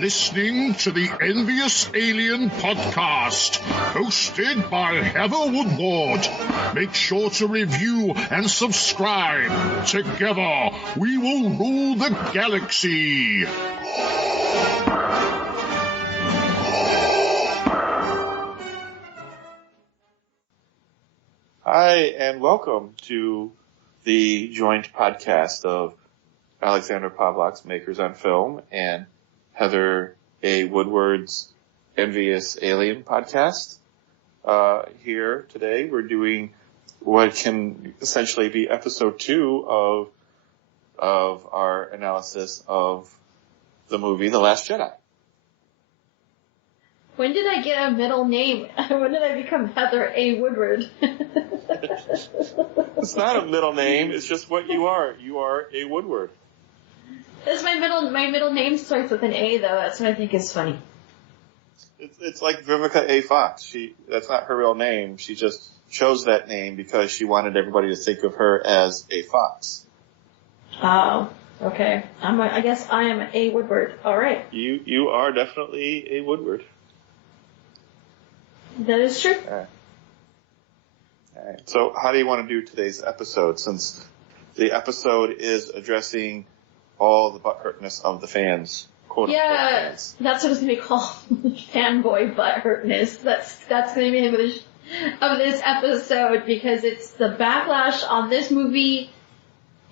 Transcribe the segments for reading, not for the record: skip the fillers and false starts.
listening to the NVus Alien Podcast, hosted by Heather Woodward. Make sure to review and subscribe. Together, we will rule the galaxy. Hi, and welcome to the joint podcast of Alexander Pawlak's Makers on Film and Heather A. Woodward's NVus Alien Podcast. Here today we're doing what can essentially be episode 2 of our analysis of the movie The Last Jedi. When did I get a middle name? When did I become Heather A. Woodward? It's not a middle name, it's just what you are. You are a Woodward. That's my middle name starts with an A, though. That's what I think is funny. It's like Vivica A. Fox. That's not her real name. She just chose that name because she wanted everybody to think of her as a fox. Oh, okay. I guess I am A. Woodward. All right. You are definitely a Woodward. That is true. All right. So how do you want to do today's episode, since the episode is addressing all the butthurtness of the fans, quote-unquote fans? That's what it's going to be called, Fanboy Butthurtness. That's going to be the name of this episode, because it's the backlash on this movie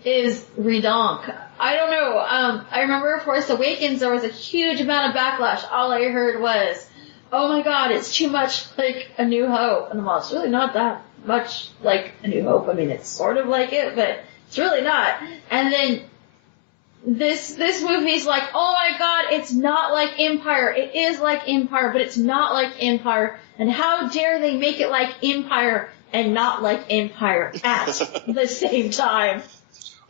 is redonk. I don't know. I remember Force Awakens, there was a huge amount of backlash. All I heard was, oh my god, it's too much like A New Hope. And well, it's really not that much like A New Hope. I mean, it's sort of like it, but it's really not. And then this movie's like, oh my god, it's not like Empire. It is like Empire, but it's not like Empire. And how dare they make it like Empire and not like Empire at the same time?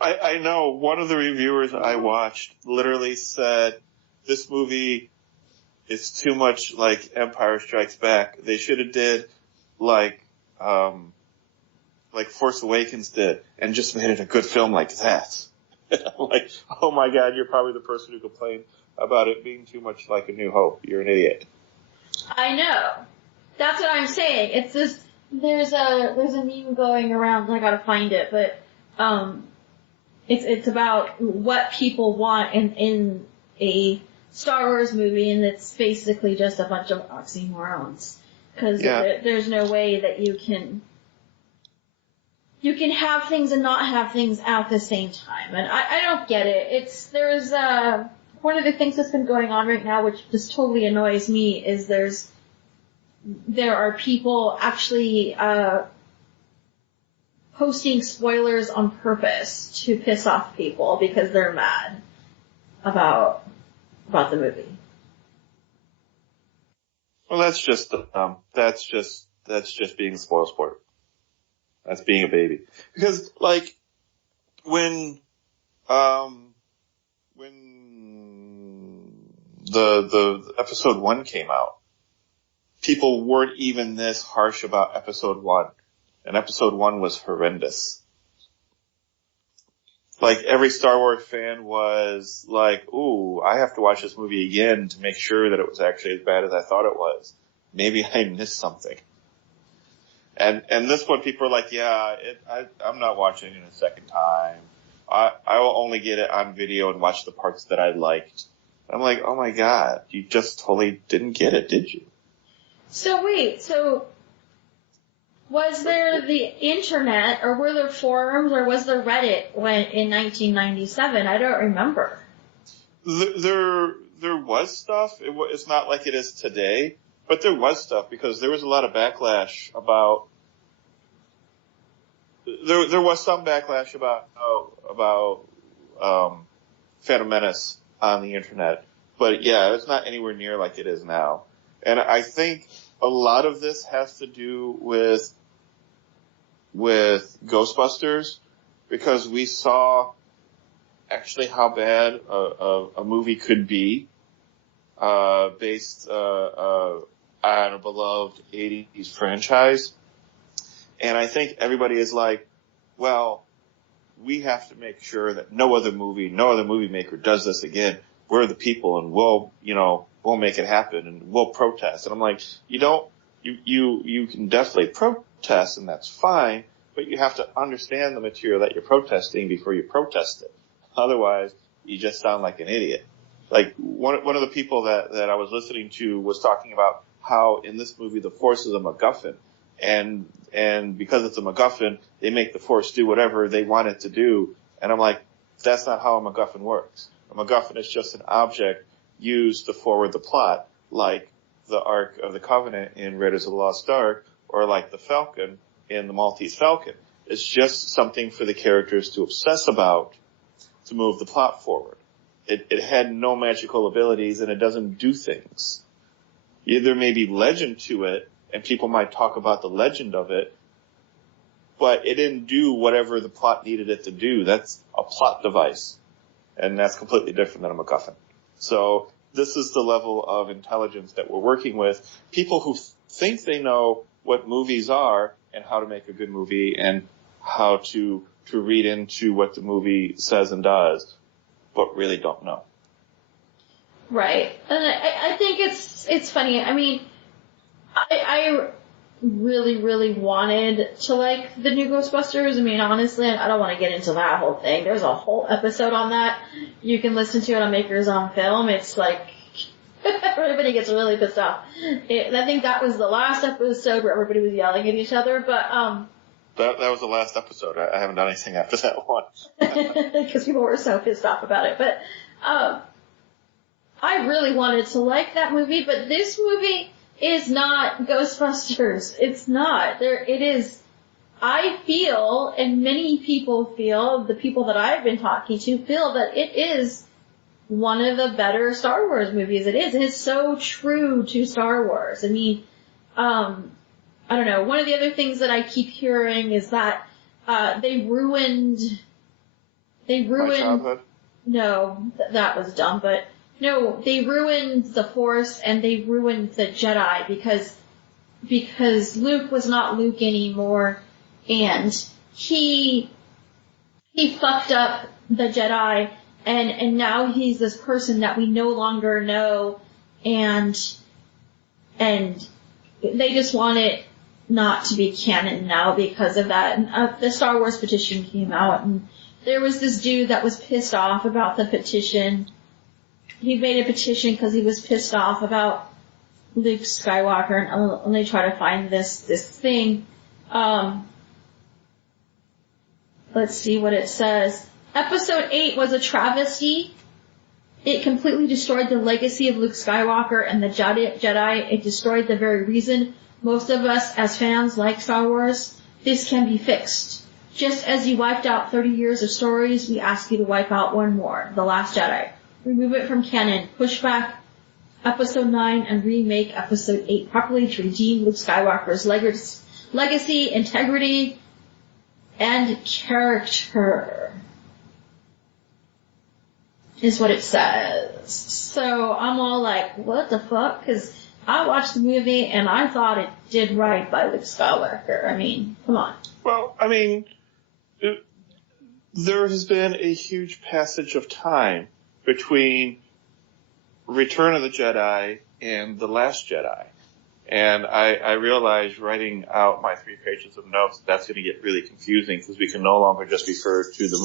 I know. One of the reviewers I watched literally said, this movie is too much like Empire Strikes Back. They should have did like Force Awakens did and just made it a good film like that. Like, oh my god, you're probably the person who complained about it being too much like A New Hope. You're an idiot. I know. That's what I'm saying. It's this, there's a meme going around, I gotta find it, but, it's about what people want in a Star Wars movie, and it's basically just a bunch of oxymorons. Cause there's no way that you can have things and not have things at the same time. And I don't get it. There's one of the things that's been going on right now, which just totally annoys me, is there are people actually, posting spoilers on purpose to piss off people because they're mad about the movie. Well, that's just being a spoilsport. That's being a baby. Because, like, when the episode 1 came out, people weren't even this harsh about episode 1. And episode 1 was horrendous. Like, every Star Wars fan was like, ooh, I have to watch this movie again to make sure that it was actually as bad as I thought it was. Maybe I missed something. And this one, people are like, I'm not watching it a second time. I will only get it on video and watch the parts that I liked. I'm like, oh my god, you just totally didn't get it, did you? So wait, was there the internet, or were there forums, or was there Reddit in 1997? I don't remember. There was stuff. It's not like it is today, but there was stuff because there was a lot of backlash about. There was some backlash about Phantom Menace on the internet, but yeah, it's not anywhere near like it is now. And I think a lot of this has to do with Ghostbusters, because we saw actually how bad a movie could be, based on a beloved 80s franchise. And I think everybody is like, well, we have to make sure that no other movie maker does this again. we're the people and we'll make it happen and we'll protest. And I'm like, you can definitely protest and that's fine, but you have to understand the material that you're protesting before you protest it. Otherwise, you just sound like an idiot. Like one of the people that I was listening to was talking about how in this movie the Force is a MacGuffin, and because it's a MacGuffin, they make the Force do whatever they want it to do. And I'm like, that's not how a MacGuffin works. A MacGuffin is just an object used to forward the plot, like the Ark of the Covenant in Raiders of the Lost Ark, or like the Falcon in the Maltese Falcon. It's just something for the characters to obsess about to move the plot forward. It had no magical abilities and it doesn't do things. There may be legend to it and people might talk about the legend of it, but it didn't do whatever the plot needed it to do. That's a plot device, and that's completely different than a MacGuffin. So this is the level of intelligence that we're working with. People who think they know what movies are and how to make a good movie and how to read into what the movie says and does, but really don't know. Right. And I think it's funny. I mean, I really, really wanted to like the new Ghostbusters. I mean, honestly, I don't want to get into that whole thing. There's a whole episode on that. You can listen to it on Makers on Film. It's like, everybody gets really pissed off. I think that was the last episode where everybody was yelling at each other, but, That was the last episode. I haven't done anything after that one. Because people were so pissed off about it. But, I really wanted to like that movie, but this movie is not Ghostbusters. It's not. It is, I feel, and many people feel, the people that I've been talking to feel that it is one of the better Star Wars movies. It is. It is so true to Star Wars. I mean, I don't know. One of the other things that I keep hearing is that, they ruined, My childhood? no, that was dumb, but no, they ruined the Force and they ruined the Jedi because Luke was not Luke anymore and he fucked up the Jedi and now he's this person that we no longer know and they just want it not to be canon now because of that. And, the Star Wars petition came out and there was this dude that was pissed off about the petition. He made a petition because he was pissed off about Luke Skywalker, and let me try to find this thing. Let's see what it says. Episode 8 was a travesty. It completely destroyed the legacy of Luke Skywalker and the Jedi. It destroyed the very reason most of us as fans like Star Wars. This can be fixed. Just as you wiped out 30 years of stories, we ask you to wipe out one more, The Last Jedi. Remove it from canon, push back Episode 9, and remake Episode 8 properly to redeem Luke Skywalker's legacy, integrity, and character. Is what it says. So I'm all like, what the fuck? Because I watched the movie and I thought it did right by Luke Skywalker. I mean, come on. Well, I mean, there has been a huge passage of time between Return of the Jedi and The Last Jedi. And I realized writing out my 3 pages of notes, that's going to get really confusing because we can no longer just refer to the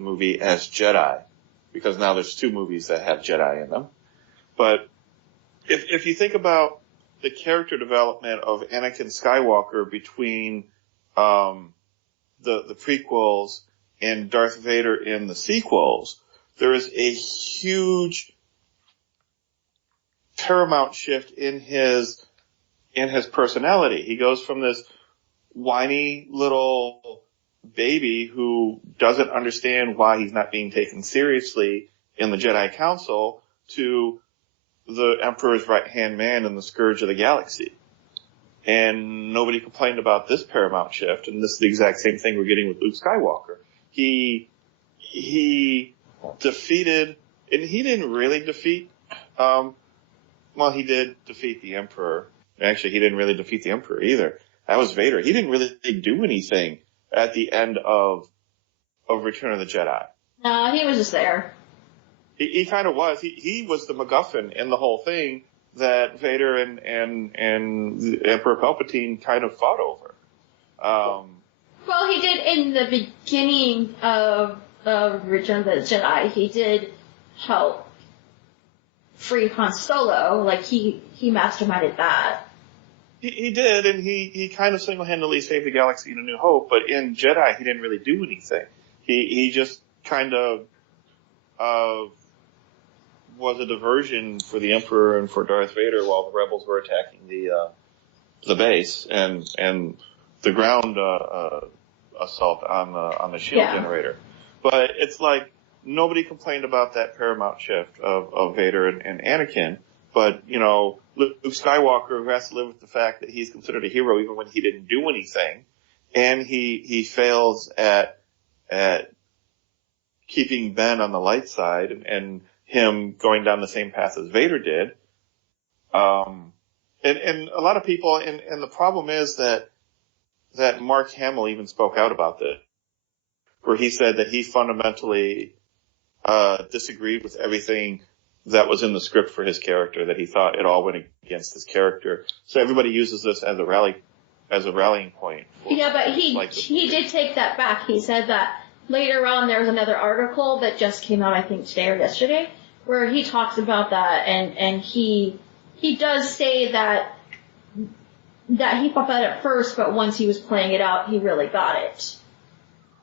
movie as Jedi, because now there's 2 movies that have Jedi in them. But if you think about the character development of Anakin Skywalker between the prequels and Darth Vader in the sequels, there is a huge paramount shift in his personality. He goes from this whiny little baby who doesn't understand why he's not being taken seriously in the Jedi Council to the Emperor's right-hand man and the scourge of the galaxy. And nobody complained about this paramount shift, and this is the exact same thing we're getting with Luke Skywalker. He defeated, and he didn't really defeat, well, he did defeat the Emperor. Actually, he didn't really defeat the Emperor either. That was Vader. He didn't really do anything at the end of Return of the Jedi. He was just there. He kind of was. He was the MacGuffin in the whole thing that Vader and Emperor Palpatine kind of fought over. Well, he did in the beginning of Return of the Jedi. He did help free Han Solo. Like, he masterminded that. He did, and he kind of single-handedly saved the galaxy in A New Hope, but in Jedi he didn't really do anything. He just kind of was a diversion for the Emperor and for Darth Vader while the rebels were attacking the base and the ground assault on the shield generator. But it's like nobody complained about that paramount shift of Vader and Anakin. But, you know, Luke Skywalker, who has to live with the fact that he's considered a hero even when he didn't do anything, and he fails at keeping Ben on the light side and him going down the same path as Vader did. And a lot of people, and the problem is that Mark Hamill even spoke out about this, where he said that he fundamentally disagreed with everything that was in the script for his character, that he thought it all went against his character. So everybody uses this as a rallying point. Yeah, but he did take that back. He said that later on there was another article that just came out, I think today or yesterday, where he talks about that, and he does say that he thought that at first, but once he was playing it out, he really got it.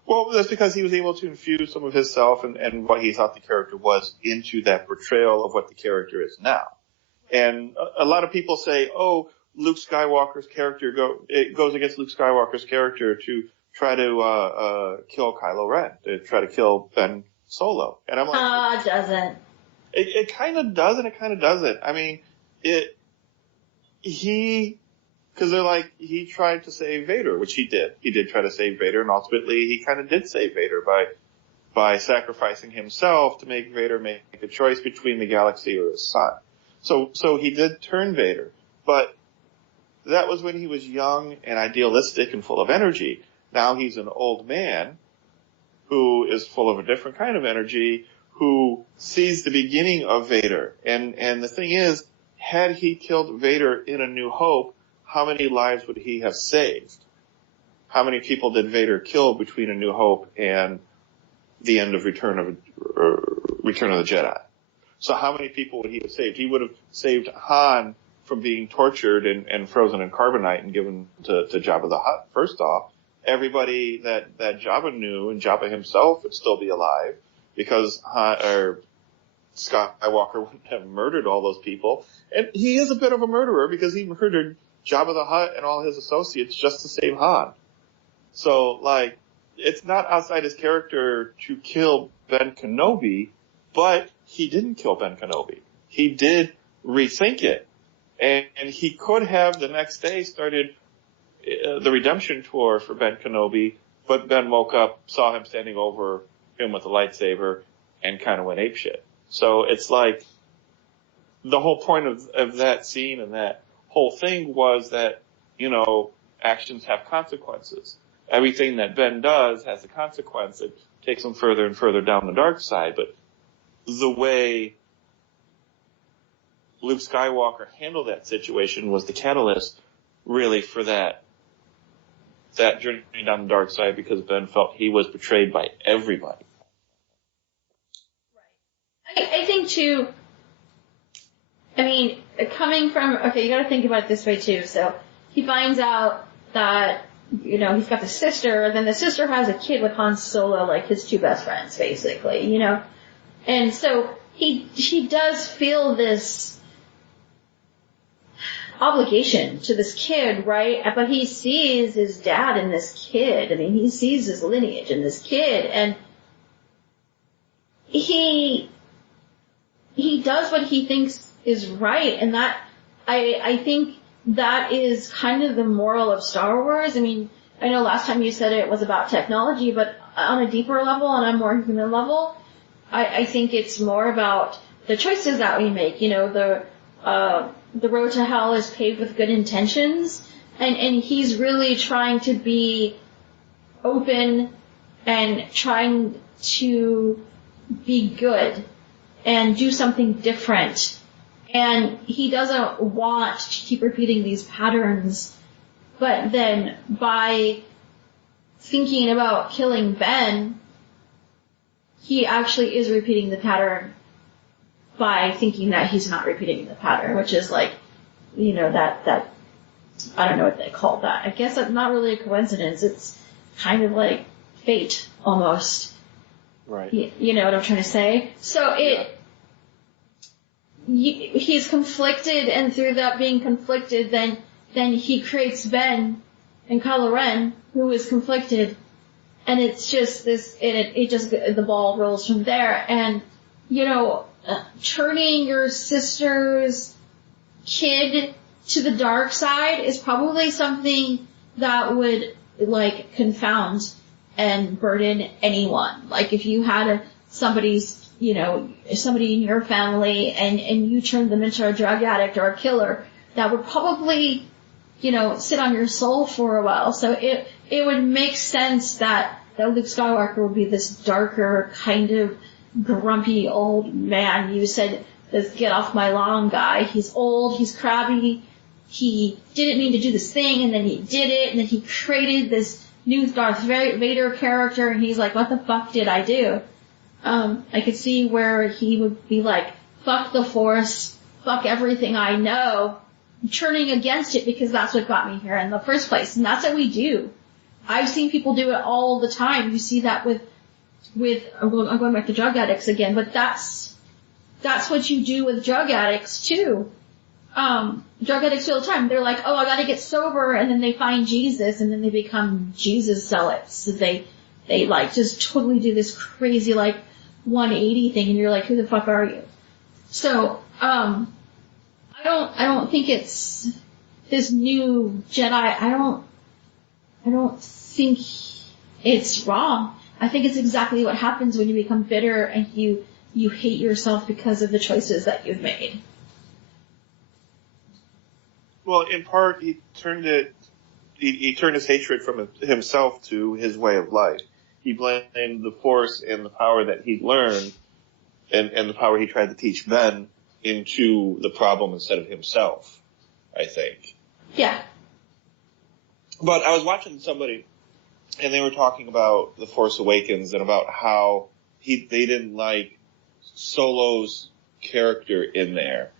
Well, that's because he was able to infuse some of his self and what he thought the character was into that portrayal of what the character is now. And a lot of people say, oh, Luke Skywalker's character goes against Luke Skywalker's character to try to kill Kylo Ren, to try to kill Ben Solo. And I'm like, it doesn't. It kind of does and it kind of doesn't. I mean, because they're like, he tried to save Vader, which he did. He did try to save Vader, and ultimately he kind of did save Vader by sacrificing himself to make Vader make a choice between the galaxy or his son. So he did turn Vader, but that was when he was young and idealistic and full of energy. Now he's an old man who is full of a different kind of energy, who sees the beginning of Vader. And the thing is, had he killed Vader in A New Hope, how many lives would he have saved? How many people did Vader kill between A New Hope and the end of Return of the Jedi? So how many people would he have saved? He would have saved Han from being tortured and frozen in carbonite and given to Jabba the Hutt. First off, everybody that Jabba knew, and Jabba himself would still be alive, because Skywalker wouldn't have murdered all those people. And he is a bit of a murderer because he murdered Jabba the Hutt and all his associates just to save Han. So, like, it's not outside his character to kill Ben Kenobi, but he didn't kill Ben Kenobi. He did rethink it. And he could have the next day started the redemption tour for Ben Kenobi, but Ben woke up, saw him standing over him with a lightsaber, and kind of went apeshit. So it's like, the whole point of that scene and that whole thing was that, you know, actions have consequences. Everything that Ben does has a consequence. It takes him further and further down the dark side. But the way Luke Skywalker handled that situation was the catalyst, really, for that journey down the dark side, because Ben felt he was betrayed by everybody. Right. I think, too, I mean, coming from, okay, you gotta think about it this way, too. So, he finds out that, you know, he's got the sister, and then the sister has a kid with Han Solo, like his two best friends, basically, you know? And so, he does feel this obligation to this kid, right? But he sees his dad in this kid. I mean, he sees his lineage in this kid, and he does what he thinks is right, and that, I think that is kind of the moral of Star Wars. I mean, I know last time you said it was about technology, but on a deeper level, on a more human level, I think it's more about the choices that we make. You know, the road to hell is paved with good intentions, and he's really trying to be open and trying to be good and do something different. And he doesn't want to keep repeating these patterns, but then by thinking about killing Ben, he actually is repeating the pattern by thinking that he's not repeating the pattern, which is like, you know, that I don't know what they call that. I guess that's not really a coincidence. It's kind of like fate, almost. Right. You know what I'm trying to say? So he's conflicted, and through that being conflicted, then he creates Ben and Kylo Ren, who is conflicted, and it's just this, it just, the ball rolls from there. And, you know, turning your sister's kid to the dark side is probably something that would, like, confound and burden anyone. Like, if you had somebody's, you know, somebody in your family and you turned them into a drug addict or a killer, that would probably, you know, sit on your soul for a while. So it would make sense that Luke Skywalker would be this darker, kind of grumpy old man. You said, this get off my lawn guy. He's old, he's crabby, he didn't mean to do this thing, and then he did it, and then he created this new Darth Vader character, and he's like, what the fuck did I do? I could see where he would be like, fuck the Force, fuck everything I know, turning against it, because that's what got me here in the first place. And that's what we do. I've seen people do it all the time. You see that with I'm going back to drug addicts again, but that's what you do with drug addicts too. Drug addicts do all the time. They're like, oh, I gotta get sober, and then they find Jesus, and then they become Jesus zealots. So they like just totally do this crazy like 180 thing, and you're like, who the fuck are you? So, I don't think it's this new Jedi. I don't think it's wrong. I think it's exactly what happens when you become bitter and you hate yourself because of the choices that you've made. Well, in part, he turned his hatred from himself to his way of life. He blamed the Force and the power that he'd learned and the power he tried to teach Ben into the problem instead of himself, I think. Yeah. But I was watching somebody, and they were talking about The Force Awakens and about how they didn't like Solo's character in there.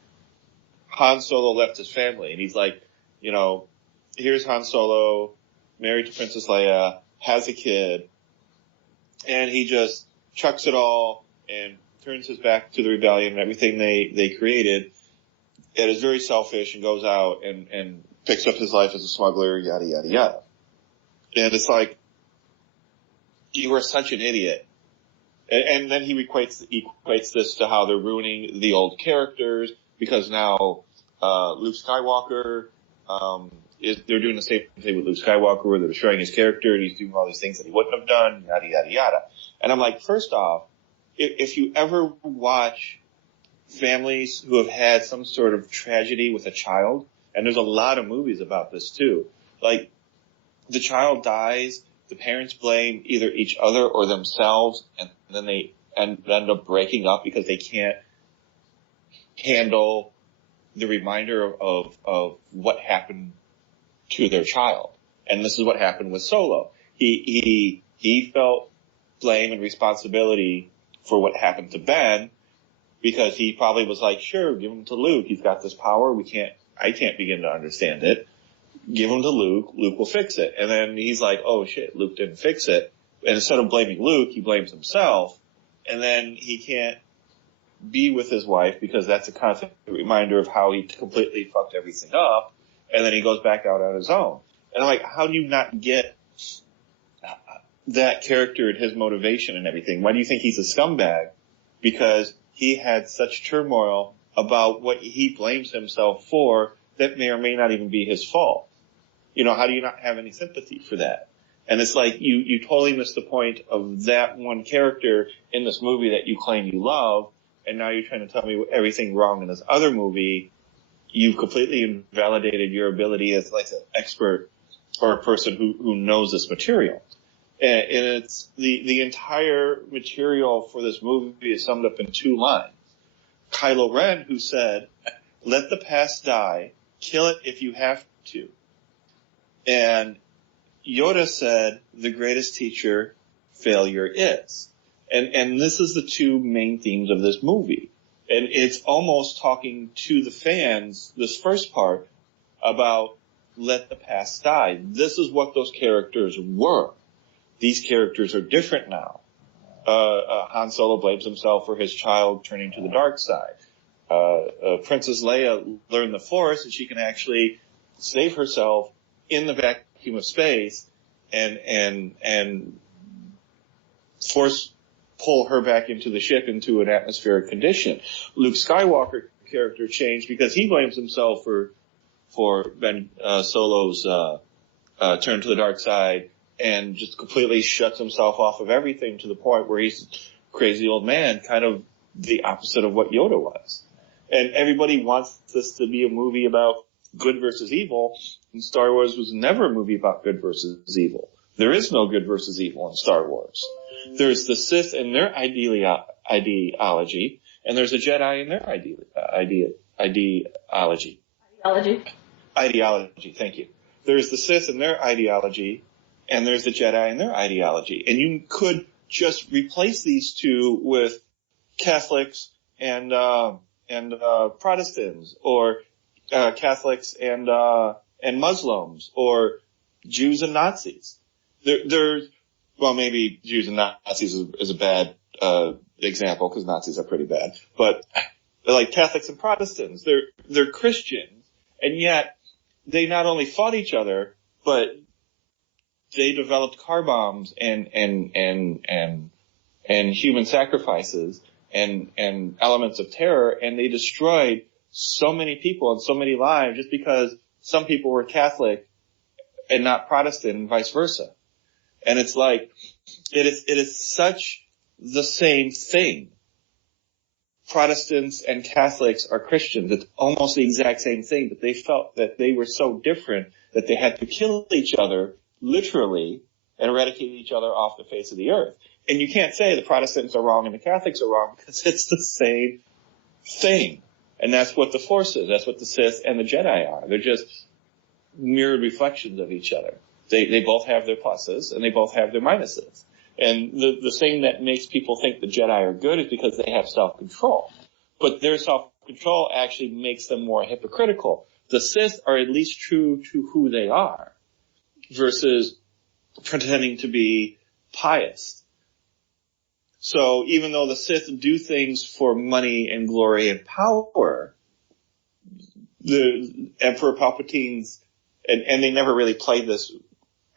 Han Solo left his family, and he's like, you know, here's Han Solo, married to Princess Leia, has a kid, and he just chucks it all and turns his back to the rebellion and everything they created, and is very selfish and goes out and picks up his life as a smuggler, yada, yada, yada. And it's like, you are such an idiot. And then he equates this to how they're ruining the old characters, because now Luke Skywalker they're doing the same thing with Luke Skywalker, where they're destroying his character and he's doing all these things that he wouldn't have done, yada, yada, yada. And I'm like, first off, if you ever watch families who have had some sort of tragedy with a child, and there's a lot of movies about this too, like the child dies, the parents blame either each other or themselves, and then they end up breaking up because they can't handle the reminder of what happened to their child. And this is what happened with Solo. He felt blame and responsibility for what happened to Ben, because he probably was like, sure, give him to Luke. He's got this power. I can't begin to understand it. Give him to Luke. Luke will fix it. And then he's like, oh shit, Luke didn't fix it. And instead of blaming Luke, he blames himself. And then he can't be with his wife because that's a constant reminder of how he completely fucked everything up. And then he goes back out on his own. And I'm like, how do you not get that character and his motivation and everything? Why do you think he's a scumbag? Because he had such turmoil about what he blames himself for that may or may not even be his fault. You know, how do you not have any sympathy for that? And it's like you totally missed the point of that one character in this movie that you claim you love, and now you're trying to tell me everything wrong in this other movie. You've completely invalidated your ability as like an expert or a person who knows this material. And it's the entire material for this movie is summed up in 2 lines. Kylo Ren, who said, "Let the past die, kill it if you have to." And Yoda said, "The greatest teacher failure is." And this is the 2 main themes of this movie. And it's almost talking to the fans, this first part, about let the past die. This is what those characters were. These characters are different now. Han Solo blames himself for his child turning to the dark side. Princess Leia learned the Force, and she can actually save herself in the vacuum of space and force pull her back into the ship into an atmospheric condition. Luke Skywalker character changed because he blames himself for Ben Solo's turn to the dark side and just completely shuts himself off of everything to the point where he's a crazy old man, kind of the opposite of what Yoda was. And everybody wants this to be a movie about good versus evil, and Star Wars was never a movie about good versus evil. There is no good versus evil in Star Wars. There's the Sith and their ideology, and there's the Jedi and their ideology. Ideology, thank you. There's the Sith and their ideology, and there's the Jedi and their ideology. And you could just replace these 2 with Catholics and Protestants, or Catholics and Muslims, or Jews and Nazis. Well, maybe Jews and Nazis is a bad example, because Nazis are pretty bad. But like Catholics and Protestants, they're Christians, and yet they not only fought each other, but they developed car bombs and human sacrifices and elements of terror, and they destroyed so many people and so many lives just because some people were Catholic and not Protestant, and vice versa. And it's like, it is such the same thing. Protestants and Catholics are Christians. It's almost the exact same thing, but they felt that they were so different that they had to kill each other, literally, and eradicate each other off the face of the earth. And you can't say the Protestants are wrong and the Catholics are wrong, because it's the same thing. And that's what the Force is. That's what the Sith and the Jedi are. They're just mirrored reflections of each other. They both have their pluses and they both have their minuses. And the thing that makes people think the Jedi are good is because they have self-control. But their self-control actually makes them more hypocritical. The Sith are at least true to who they are, versus pretending to be pious. So even though the Sith do things for money and glory and power, the Emperor Palpatine's, and they never really played this.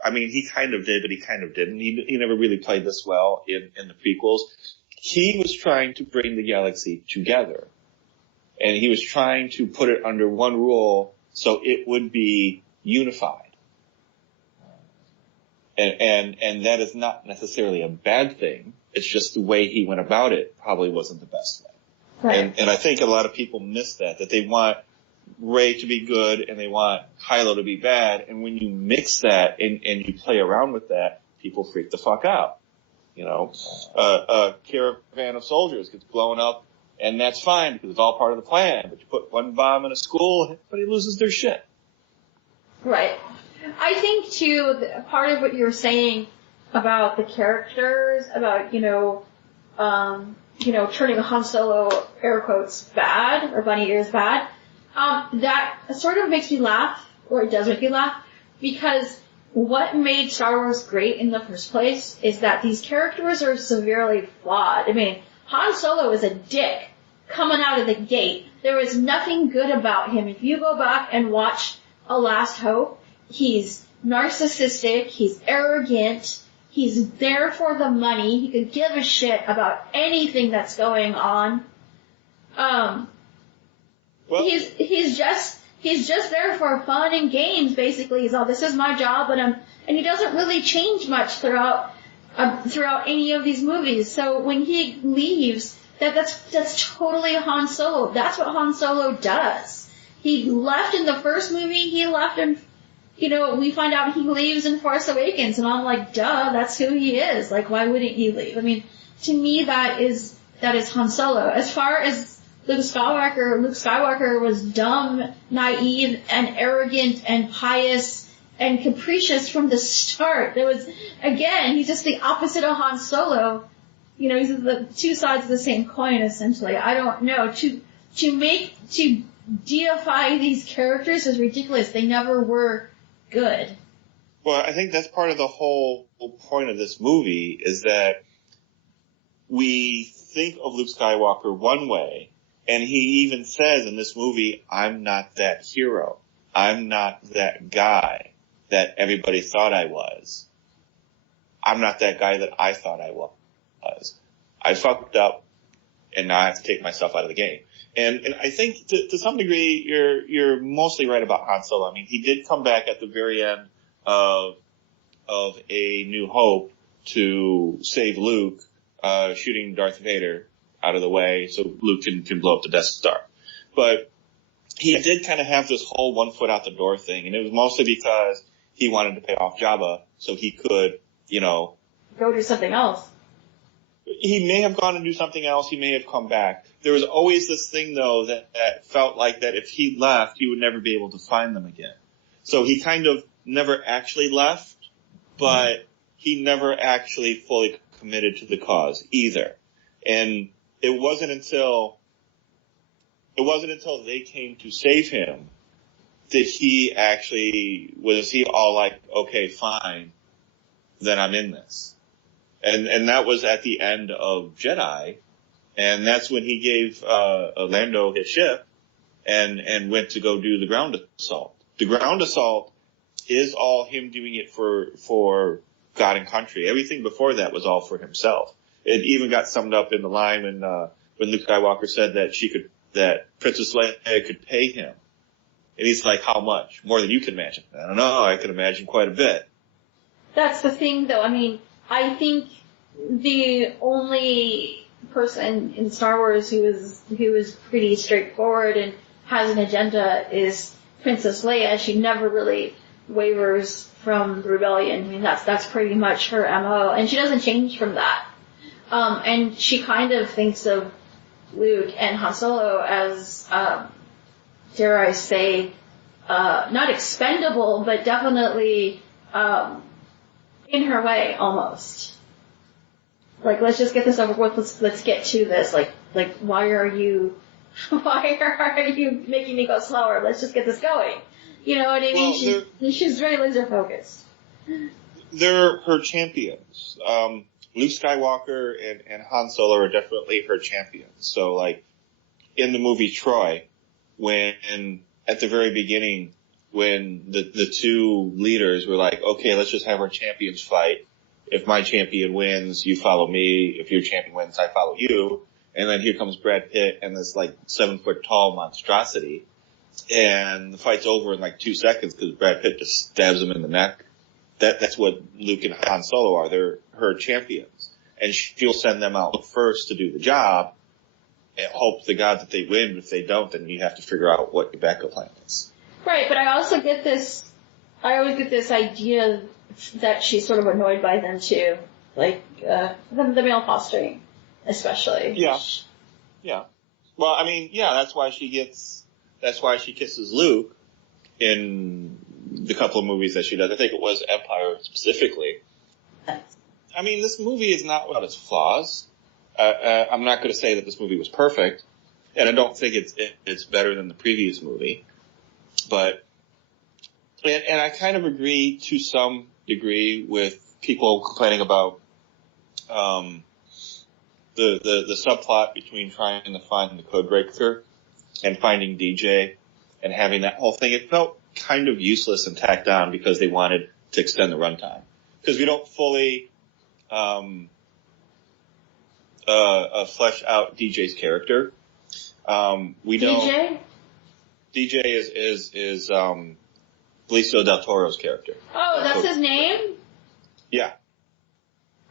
I mean, he kind of did, but he kind of didn't. He never really played this well in the prequels. He was trying to bring the galaxy together. And he was trying to put it under one rule so it would be unified. And that is not necessarily a bad thing. It's just the way he went about it probably wasn't the best way. Right. And I think a lot of people miss that they want Rey to be good and they want Kylo to be bad. And when you mix that and you play around with that, people freak the fuck out. You know, a caravan of soldiers gets blown up, and that's fine because it's all part of the plan. But you put one bomb in a school, everybody loses their shit. Right. I think too, part of what you're saying about the characters, about, turning Han Solo, air quotes, bad, or bunny ears bad, that sort of makes me laugh, or it does make me laugh, because what made Star Wars great in the first place is that these characters are severely flawed. I mean, Han Solo is a dick coming out of the gate. There is nothing good about him. If you go back and watch A Last Hope, he's narcissistic, he's arrogant, he's there for the money, he could give a shit about anything that's going on. He's just there for fun and games, basically. He's all, this is my job, and he doesn't really change much throughout any of these movies. So when he leaves, that's totally Han Solo. That's what Han Solo does. He left in the first movie, he left in we find out he leaves in Force Awakens, and I'm like, duh, that's who he is. Like, why wouldn't he leave? I mean, to me, that is Han Solo. As far as Luke Skywalker was dumb, naive, and arrogant, and pious, and capricious from the start. He's just the opposite of Han Solo. He's the two sides of the same coin, essentially. I don't know. To deify these characters is ridiculous. They never were good. Well, I think that's part of the whole point of this movie, is that we think of Luke Skywalker one way, and he even says in this movie, I'm not that hero. I'm not that guy that everybody thought I was. I'm not that guy that I thought I was. I fucked up, and now I have to take myself out of the game. And I think to some degree, you're mostly right about Han Solo. I mean, he did come back at the very end of A New Hope to save Luke, shooting Darth Vader out of the way so Luke can blow up the Death Star. But he did kind of have this whole one foot out the door thing, and it was mostly because he wanted to pay off Jabba so he could, go do something else. He may have gone and do something else. He may have come back. There was always this thing, though, that felt like that if he left, he would never be able to find them again. So he kind of never actually left, but he never actually fully committed to the cause either. And it wasn't until they came to save him that he all like, okay, fine, then I'm in this. And that was at the end of Jedi, and that's when he gave Lando his ship and went to go do the ground assault. The ground assault is all him doing it for God and country. Everything before that was all for himself. It even got summed up in the line when Luke Skywalker said that Princess Leia could pay him. And he's like, how much? More than you can imagine. I don't know, I can imagine quite a bit. That's the thing, though. I mean, I think the only person in Star Wars who is pretty straightforward and has an agenda is Princess Leia. She never really wavers from the rebellion. I mean, that's pretty much her MO, and she doesn't change from that. And she kind of thinks of Luke and Han Solo as, dare I say, not expendable, but definitely in her way, almost. Like, let's just get this over with. Let's get to this. Like, why are you making me go slower? Let's just get this going. You know what I mean? Well, she's very laser focused. They're her champions. Luke Skywalker and Han Solo are definitely her champions. So, like, in the movie Troy, when at the very beginning, when the two leaders were like, okay, let's just have our champions fight. If my champion wins, you follow me. If your champion wins, I follow you. And then here comes Brad Pitt and this, like, 7-foot tall monstrosity. And the fight's over in, like, 2 seconds because Brad Pitt just stabs him in the neck. That's what Luke and Han Solo are. They're her champions. And she'll send them out first to do the job and hope to God that they win. If they don't, then you have to figure out what your backup plan is. Right, but I always get this idea that she's sort of annoyed by them too. Like, the male fostering, especially. Yeah. Well, I mean, yeah, that's why she kisses Luke in the couple of movies that she does. I think it was Empire specifically. I mean, this movie is not without its flaws. I'm not going to say that this movie was perfect, and I don't think it's better than the previous movie. But, and I kind of agree to some degree with people complaining about the subplot between trying to find the codebreaker and finding DJ and having that whole thing. It felt kind of useless and tacked on because they wanted to extend the runtime. Because we don't fully flesh out DJ's character. We don't. DJ is Benicio del Toro's character. Oh, that's his name? Yeah.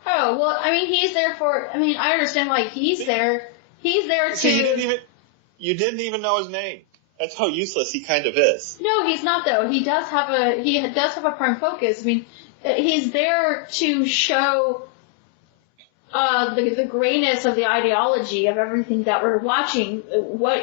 Oh, well, I mean, he's there for, I mean, I understand why he's there. He's there to... You didn't even know his name. That's how useless he kind of is. No, he's not though. He does have a prime focus. I mean, he's there to show the grayness of the ideology of everything that we're watching.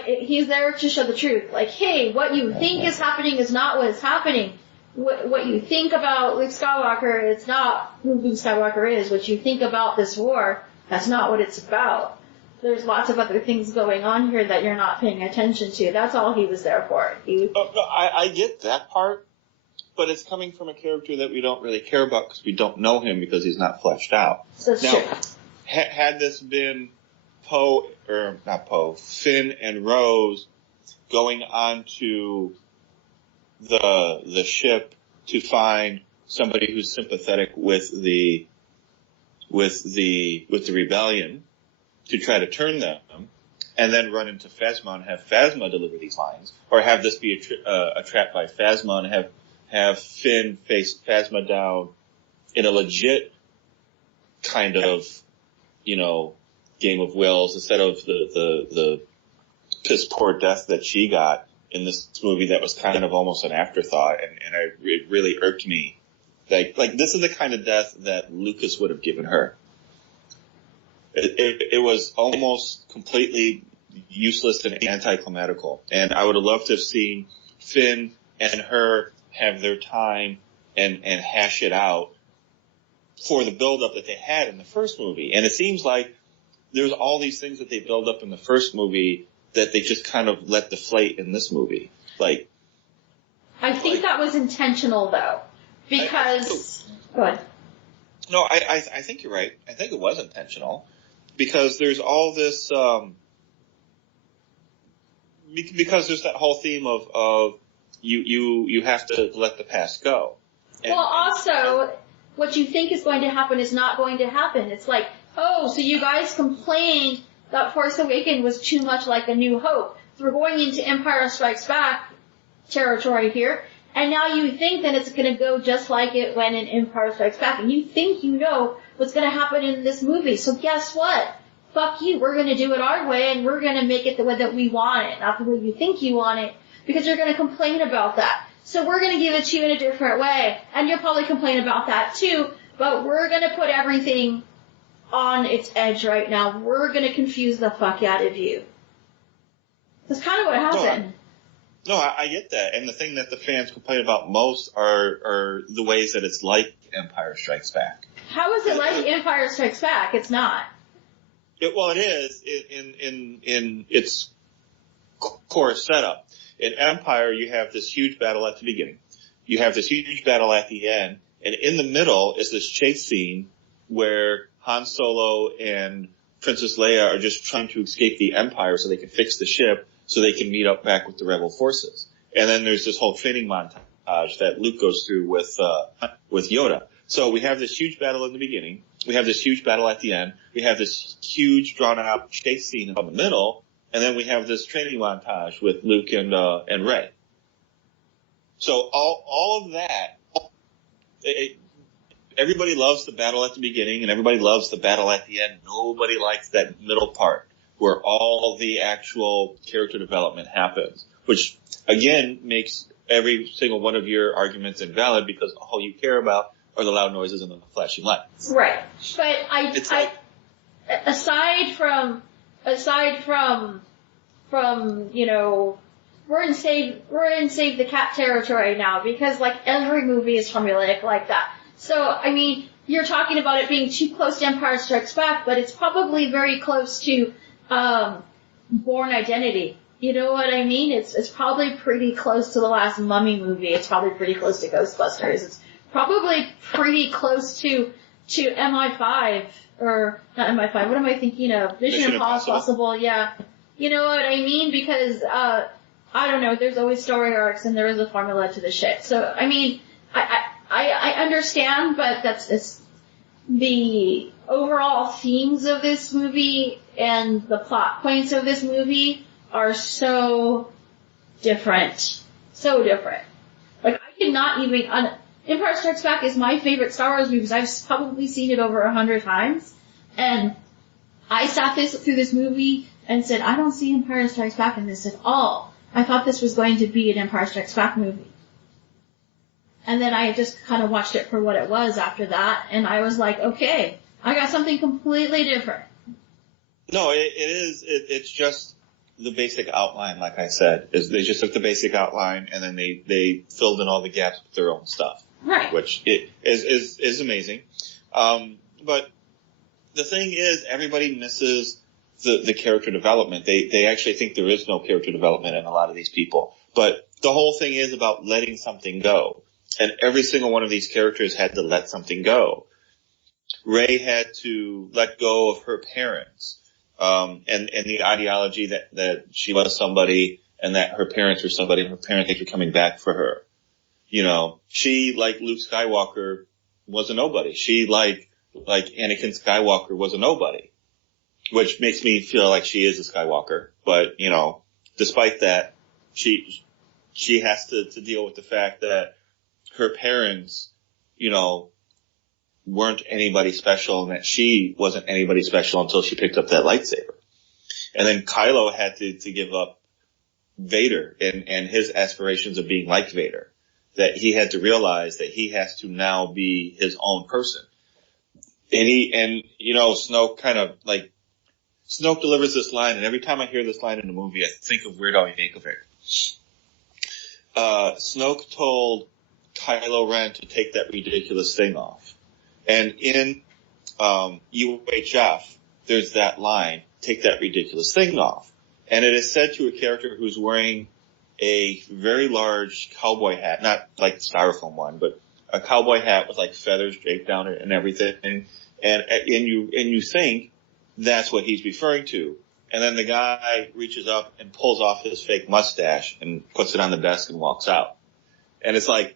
He's there to show the truth. Like, hey, what you think is happening is not what is happening. What you think about Luke Skywalker, it's not who Luke Skywalker is. What you think about this war, that's not what it's about. There's lots of other things going on here that you're not paying attention to. That's all he was there for. I get that part, but it's coming from a character that we don't really care about because we don't know him because he's not fleshed out. That's now, true. Had this been Finn and Rose going on to the ship to find somebody who's sympathetic with the rebellion to try to turn them, and then run into Phasma and have Phasma deliver these lines, or have this be a trap by Phasma and have Finn face Phasma down in a legit kind of, game of wills instead of the piss poor death that she got in this movie that was kind of almost an afterthought, and it really irked me. Like this is the kind of death that Lucas would have given her. It was almost completely useless and anticlimactical, and I would have loved to have seen Finn and her have their time and hash it out for the build-up that they had in the first movie. And it seems like there's all these things that they build up in the first movie that they just kind of let deflate in this movie. I think that was intentional, though, because... Go ahead. No, I think you're right. I think it was intentional, because there's all this... because there's that whole theme of you have to let the past go. Also, what you think is going to happen is not going to happen. It's like, oh, so you guys complained that Force Awakens was too much like A New Hope. So we're going into Empire Strikes Back territory here, and now you think that it's going to go just like it went in Empire Strikes Back, and you think you know what's going to happen in this movie. So guess what? Fuck you. We're going to do it our way, and we're going to make it the way that we want it, not the way you think you want it, because you're going to complain about that. So we're going to give it to you in a different way, and you'll probably complain about that too, but we're going to put everything on its edge right now. We're going to confuse the fuck out of you. That's kind of what happened. No, I get that. And the thing that the fans complain about most are the ways that it's like Empire Strikes Back. How is it like Empire Strikes Back? It's not. It is in its core setup. In Empire, you have this huge battle at the beginning. You have this huge battle at the end. And in the middle is this chase scene where Han Solo and Princess Leia are just trying to escape the Empire so they can fix the ship so they can meet up back with the Rebel forces. And then there's this whole training montage that Luke goes through with Yoda. So we have this huge battle in the beginning. We have this huge battle at the end. We have this huge drawn-out chase scene in the middle. And then we have this training montage with Luke and Rey. So all of that, everybody loves the battle at the beginning and everybody loves the battle at the end. Nobody likes that middle part where all the actual character development happens, which again makes every single one of your arguments invalid because all you care about are the loud noises and the flashing lights. Right. But aside from we're in save the cat territory now because like every movie is formulaic like that. So I mean, you're talking about it being too close to Empire Strikes Back, but it's probably very close to Bourne Identity. You know what I mean? It's probably pretty close to the last Mummy movie. It's probably pretty close to Ghostbusters. It's probably pretty close to MI5 or not MI5. What am I thinking of? Mission Impossible. Yeah. You know what I mean? Because, I don't know, there's always story arcs and there is a formula to the shit. So, I mean, I understand, but it's the overall themes of this movie and the plot points of this movie are so different. So different. Like, I cannot even, Empire Strikes Back is my favorite Star Wars movie because I've probably seen it over 100 times. And I sat through this movie and said, I don't see Empire Strikes Back in this at all. I thought this was going to be an Empire Strikes Back movie. And then I just kind of watched it for what it was after that, and I was like, okay, I got something completely different. No, it is. It's just the basic outline, like I said. Is they just took the basic outline and then they filled in all the gaps with their own stuff. Right. Which it is amazing. But the thing is, everybody misses the character development. They actually think there is no character development in a lot of these people. But the whole thing is about letting something go. And every single one of these characters had to let something go. Rey had to let go of her parents, and the ideology that she was somebody and that her parents were somebody and her parents were coming back for her. You know, she, like Luke Skywalker, was a nobody. She, like Anakin Skywalker, was a nobody. Which makes me feel like she is a Skywalker. But, you know, despite that, she has to deal with the fact that her parents, you know, weren't anybody special and that she wasn't anybody special until she picked up that lightsaber. And then Kylo had to give up Vader and his aspirations of being like Vader. That he had to realize that he has to now be his own person. And you know, Snoke delivers this line, and every time I hear this line in the movie, I think of Weird Al Yankovic. Snoke told Kylo Ren to take that ridiculous thing off. And in UHF, there's that line, take that ridiculous thing off. And it is said to a character who's wearing a very large cowboy hat, not like the styrofoam one, but a cowboy hat with like feathers draped down it and everything. And you think that's what he's referring to. And then the guy reaches up and pulls off his fake mustache and puts it on the desk and walks out. And it's like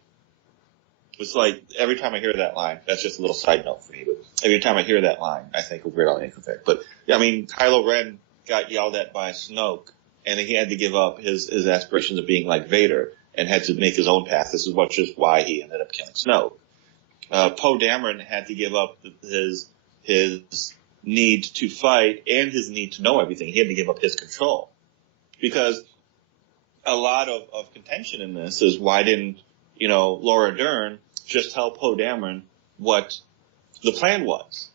every time I hear that line, that's just a little side note for me, but every time I hear that line, I think of Weird Al Yankovic. But I mean, Kylo Ren got yelled at by Snoke, and he had to give up his aspirations of being like Vader and had to make his own path. This is just why he ended up killing Snoke. Poe Dameron had to give up his need to fight and his need to know everything. He had to give up his control. Because a lot of contention in this is why didn't, you know, Laura Dern just tell Poe Dameron what the plan was.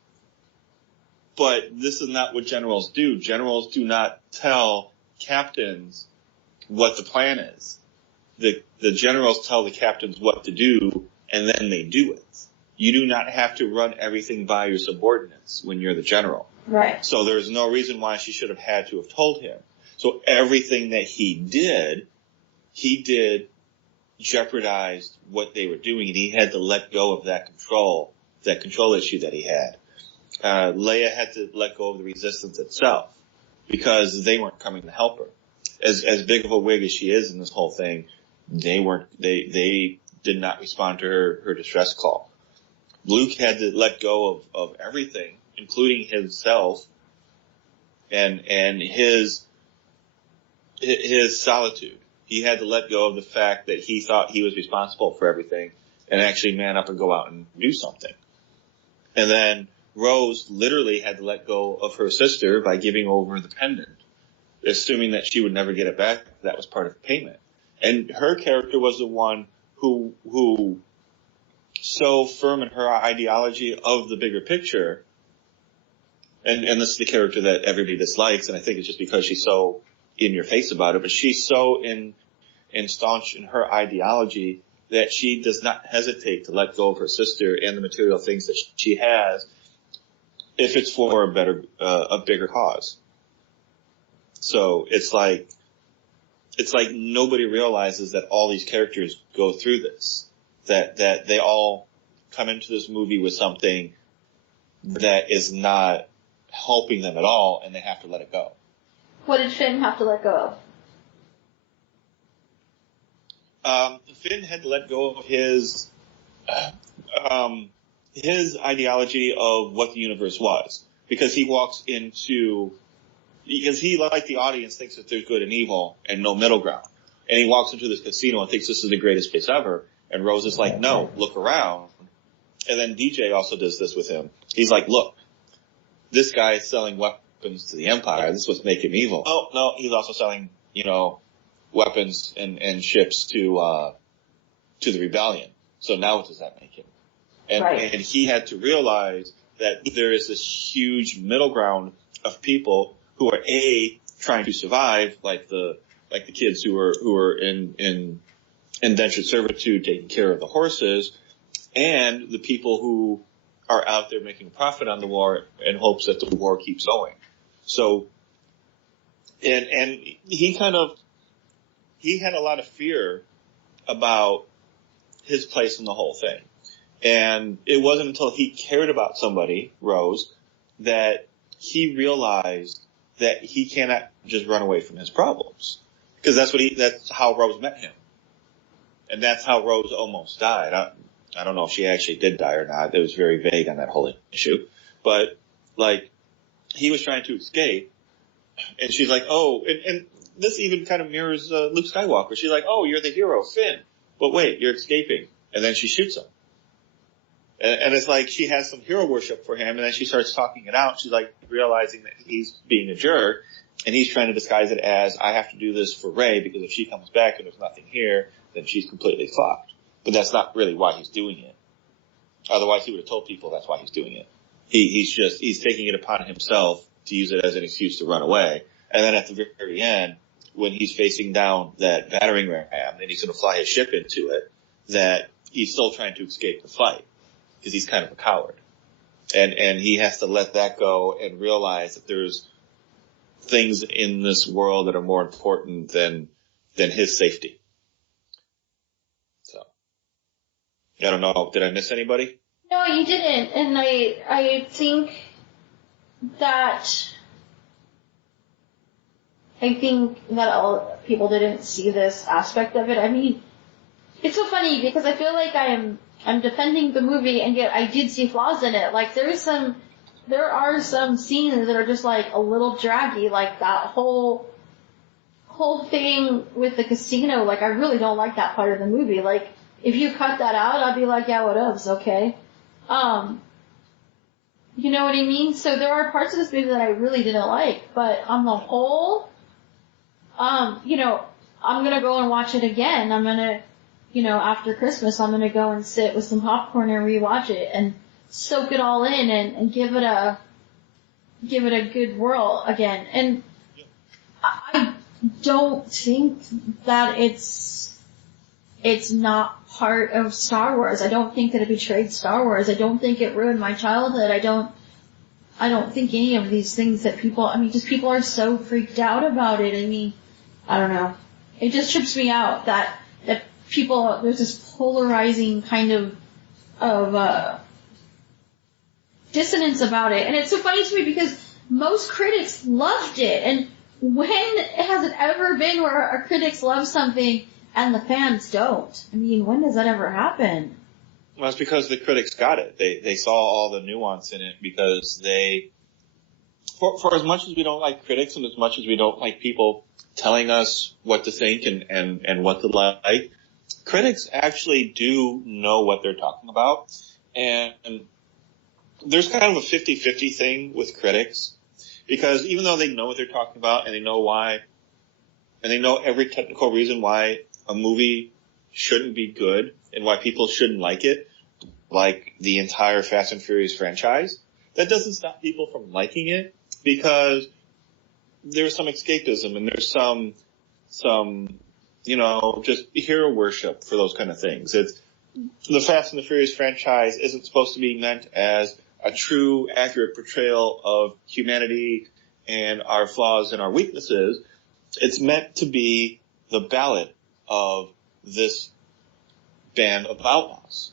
But this is not what generals do. Generals do not tell captains what the plan is. The generals tell the captains what to do, and then they do it. You do not have to run everything by your subordinates when you're the general. Right. So there's no reason why she should have had to have told him. So everything that he did jeopardized what they were doing, and he had to let go of that control issue that he had. Leia had to let go of the resistance itself because they weren't coming to help her. As big of a wig as she is in this whole thing, they did not respond to her distress call. Luke had to let go of everything, including himself and his solitude. He had to let go of the fact that he thought he was responsible for everything and actually man up and go out and do something. And then Rose literally had to let go of her sister by giving over the pendant, assuming that she would never get it back. That was part of the payment. And her character was the one who so firm in her ideology of the bigger picture, and this is the character that everybody dislikes, and I think it's just because she's so in your face about it, but she's so in staunch in her ideology that she does not hesitate to let go of her sister and the material things that she has if it's for a bigger cause. So it's like nobody realizes that all these characters go through this, that they all come into this movie with something that is not helping them at all, and they have to let it go. What did Finn have to let go of? Finn had to let go of his ideology of what the universe was, because he, like the audience, thinks that there's good and evil and no middle ground. And he walks into this casino and thinks this is the greatest place ever. And Rose is like, no, look around. And then DJ also does this with him. He's like, look, this guy is selling weapons to the Empire. This is what's making him evil. Oh, no, he's also selling, weapons and ships to the rebellion. So now what does that make him? And he had to realize that there is this huge middle ground of people who are trying to survive, like the kids who are in indentured servitude taking care of the horses, and the people who are out there making profit on the war in hopes that the war keeps going. So, and he had a lot of fear about his place in the whole thing. And it wasn't until he cared about somebody, Rose, that he realized that he cannot just run away from his problems. Because that's how Rose met him. And that's how Rose almost died. I don't know if she actually did die or not. It was very vague on that whole issue. But, like, he was trying to escape, and she's like, oh, and this even kind of mirrors Luke Skywalker. She's like, oh, you're the hero, Finn. But wait, you're escaping. And then she shoots him. And it's like she has some hero worship for him, and then she starts talking it out. She's like realizing that he's being a jerk, and he's trying to disguise it as, I have to do this for Rey, because if she comes back and there's nothing here, then she's completely fucked. But that's not really why he's doing it. Otherwise he would have told people that's why he's doing it. He's taking it upon himself to use it as an excuse to run away. And then at the very end, when he's facing down that battering ram and he's going to fly his ship into it, that he's still trying to escape the fight because he's kind of a coward. And he has to let that go and realize that there's things in this world that are more important than his safety. So, I don't know. Did I miss anybody? No, you didn't. And I think that people didn't see this aspect of it. I mean, it's so funny because I feel like I'm defending the movie, and yet I did see flaws in it. Like there are some scenes that are just like a little draggy, like that whole thing with the casino. Like I really don't like that part of the movie. Like if you cut that out, I'd be like, yeah, whatevs, okay. You know what I mean? So there are parts of this movie that I really didn't like, but on the whole, I'm gonna go and watch it again. I'm gonna, after Christmas, I'm gonna go and sit with some popcorn and rewatch it and soak it all in and give it a good whirl again. And I don't think that it's not part of Star Wars. I don't think that it betrayed Star Wars. I don't think it ruined my childhood. I don't think any of these things that people are so freaked out about it. I mean, I don't know. It just trips me out that people, there's this polarizing kind of dissonance about it. And it's so funny to me because most critics loved it. And when has it ever been where our critics love something and the fans don't? I mean, when does that ever happen? Well, it's because the critics got it. They saw all the nuance in it because for as much as we don't like critics and as much as we don't like people telling us what to think and what to like, critics actually do know what they're talking about. And there's kind of a 50-50 thing with critics because even though they know what they're talking about and they know why, and they know every technical reason why a movie shouldn't be good and why people shouldn't like it, like the entire Fast and Furious franchise, that doesn't stop people from liking it because there's some escapism and there's some just hero worship for those kind of things. It's the Fast and the Furious franchise isn't supposed to be meant as a true, accurate portrayal of humanity and our flaws and our weaknesses. It's meant to be the ballad of this band of outlaws.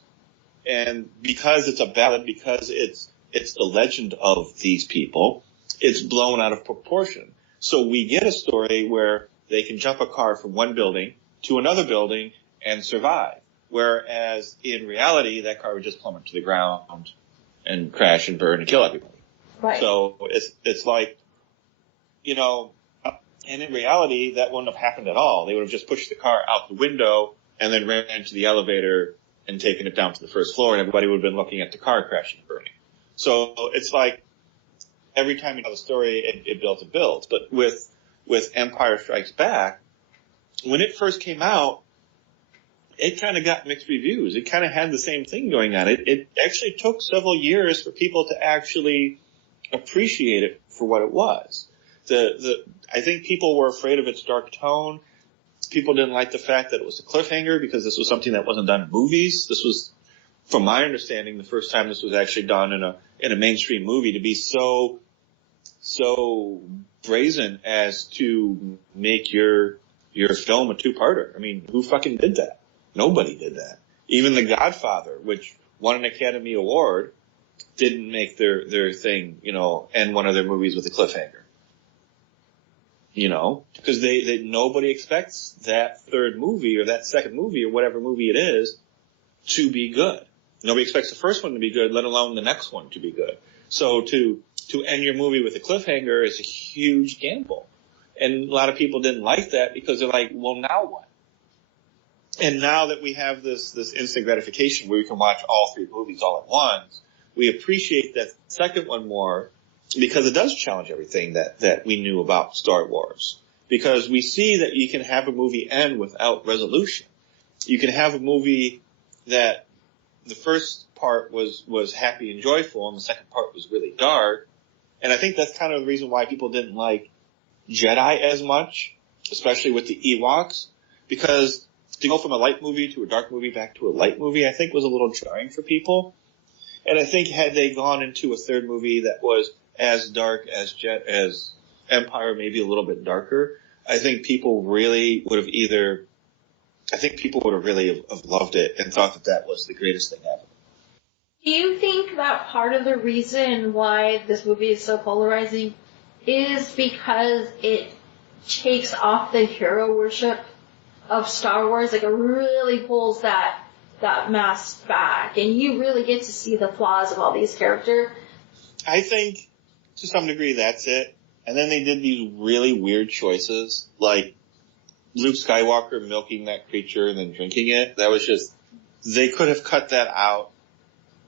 And because it's a ballad, because it's the legend of these people, it's blown out of proportion. So we get a story where they can jump a car from one building to another building and survive. Whereas in reality, that car would just plummet to the ground and crash and burn and kill everybody. Right. So it's like, and in reality, that wouldn't have happened at all. They would have just pushed the car out the window and then ran into the elevator and taken it down to the first floor, and everybody would have been looking at the car crashing and burning. So it's like every time you tell the story, it builds and builds. But with Empire Strikes Back, when it first came out, it kind of got mixed reviews. It kind of had the same thing going on. It actually took several years for people to actually appreciate it for what it was. I think people were afraid of its dark tone. People didn't like the fact that it was a cliffhanger because this was something that wasn't done in movies. This was, from my understanding, the first time this was actually done in a mainstream movie to be so brazen as to make your film a two-parter. I mean, who fucking did that? Nobody did that. Even The Godfather, which won an Academy Award, didn't make their thing, end one of their movies with a cliffhanger. Because nobody expects that third movie or that second movie or whatever movie it is to be good. Nobody expects the first one to be good, let alone the next one to be good. So to end your movie with a cliffhanger is a huge gamble. And a lot of people didn't like that because they're like, well, now what? And now that we have this instant gratification where we can watch all three movies all at once, we appreciate that second one more because it does challenge everything that we knew about Star Wars. Because we see that you can have a movie end without resolution. You can have a movie that the first part was happy and joyful and the second part was really dark. And I think that's kind of the reason why people didn't like Jedi as much, especially with the Ewoks, because to go from a light movie to a dark movie back to a light movie, I think was a little jarring for people. And I think had they gone into a third movie that was as dark as Empire, maybe a little bit darker, I think people really would have really loved it and thought that was the greatest thing ever. Do you think that part of the reason why this movie is so polarizing is because it takes off the hero worship of Star Wars? Like, it really pulls that mask back, and you really get to see the flaws of all these characters. I think, to some degree, that's it. And then they did these really weird choices, like Luke Skywalker milking that creature and then drinking it. That was just, they could have cut that out,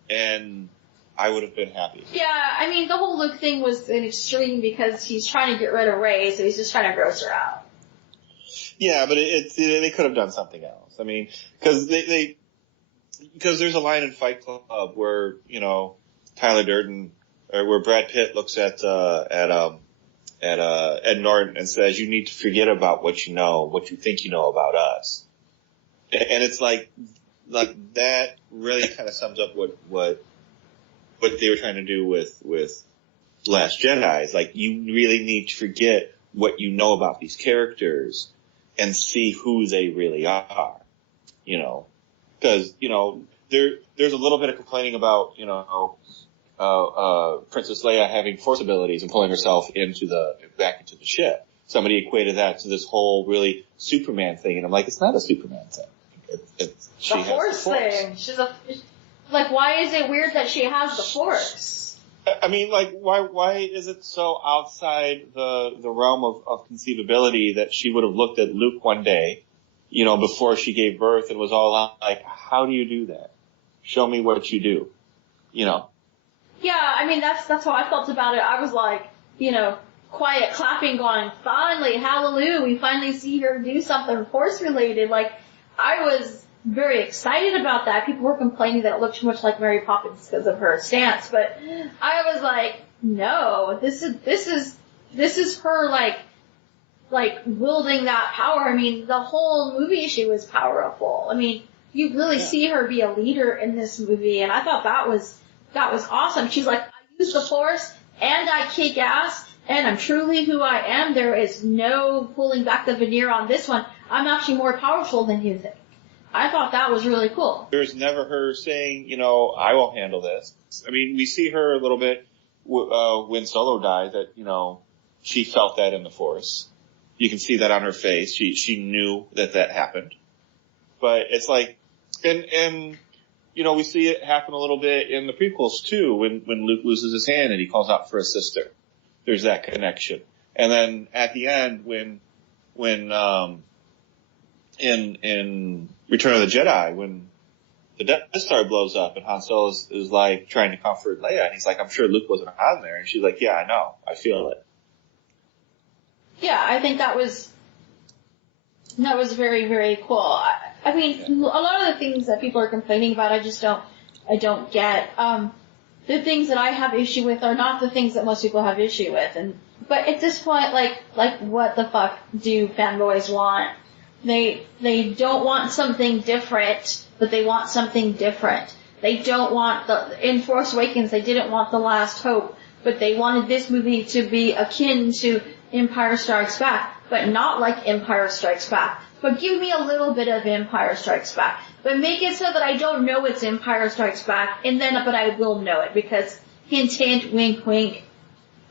and I would have been happy. Yeah, I mean, the whole Luke thing was an extreme because he's trying to get rid of Rey, so he's just trying to gross her out. Yeah, but they could have done something else. I mean, because because there's a line in Fight Club where Tyler Durden, or where Brad Pitt looks at Ed Norton and says, "You need to forget about what you think you know about us." And it's like that really kind of sums up what they were trying to do with Last Jedi. It's like, you really need to forget what you know about these characters and see who they really are, because, there's a little bit of complaining about, Princess Leia having force abilities and pulling herself back into the ship. Somebody equated that to this whole really Superman thing, and I'm like, it's not a Superman thing. She has the Force thing. Why is it weird that she has the Force? I mean, why is it so outside the realm of conceivability that she would have looked at Luke one day, before she gave birth and was all like, how do you do that? Show me what you do, Yeah, I mean, that's how I felt about it. I was like, quiet clapping going, finally, hallelujah, we finally see her do something Force related. Like, I was very excited about that. People were complaining that it looked too much like Mary Poppins because of her stance, but I was like, no, this is her like wielding that power. I mean, the whole movie she was powerful. I mean, you really see her be a leader in this movie, and I thought that was awesome. She's like, I use the Force and I kick ass and I'm truly who I am. There is no pulling back the veneer on this one. I'm actually more powerful than you think. I thought that was really cool. There's never her saying, I will handle this. I mean, we see her a little bit when Solo died, that, she felt that in the Force. You can see that on her face. She knew that happened. But it's like, and we see it happen a little bit in the prequels too, when Luke loses his hand and he calls out for his sister. There's that connection. And then at the end, when in Return of the Jedi, when the Death Star blows up and Han Solo is like trying to comfort Leia, and he's like, I'm sure Luke wasn't on there, and she's like, yeah, I know, I feel it. Yeah, I think that was That was very, very cool. I mean, a lot of the things that people are complaining about, I don't get. The things that I have issue with are not the things that most people have issue with. But at this point, like what the fuck do fanboys want? They don't want something different, but they want something different. They don't want in Force Awakens, they didn't want The Last Hope, but they wanted this movie to be akin to Empire Strikes Back, but not like Empire Strikes Back. But give me a little bit of Empire Strikes Back. But make it so that I don't know it's Empire Strikes Back, but I will know it, because hint, hint, wink, wink,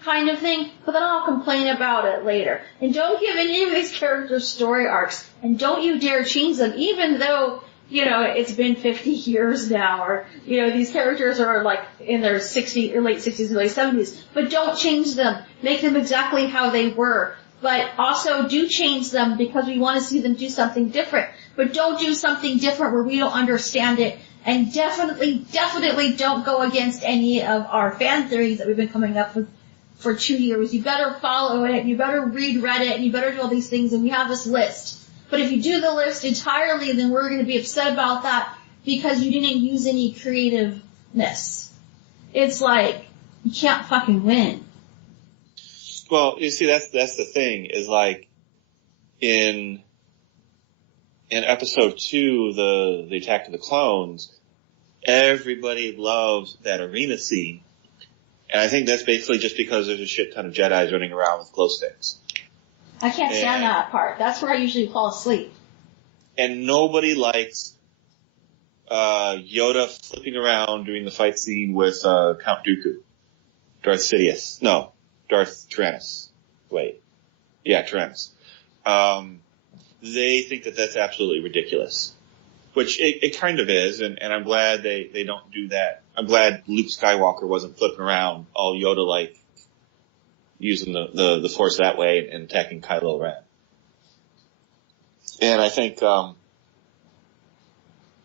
kind of thing, but then I'll complain about it later. And don't give any of these characters story arcs, and don't you dare change them, even though, it's been 50 years now, or, these characters are like in their late 60s or late 70s, but don't change them. Make them exactly how they were. But also do change them because we want to see them do something different. But don't do something different where we don't understand it. And definitely don't go against any of our fan theories that we've been coming up with for 2 years. You better follow it, you better read Reddit, and you better do all these things, and we have this list. But if you do the list entirely, then we're going to be upset about that because you didn't use any creativeness. It's like, you can't fucking win. Well, you see, that's the thing, is like, in episode 2, the Attack of the Clones, everybody loves that arena scene. And I think that's basically just because there's a shit ton of Jedis running around with glow sticks. I can't stand that part. That's where I usually fall asleep. And nobody likes Yoda flipping around during the fight scene with Count Dooku. Darth Sidious. No, Darth Tyrannus. Wait. Yeah, Tyrannus. They think that that's absolutely ridiculous. Which it kind of is, and I'm glad they don't do that. I'm glad Luke Skywalker wasn't flipping around all Yoda-like, using the Force that way and attacking Kylo Ren. And I think, that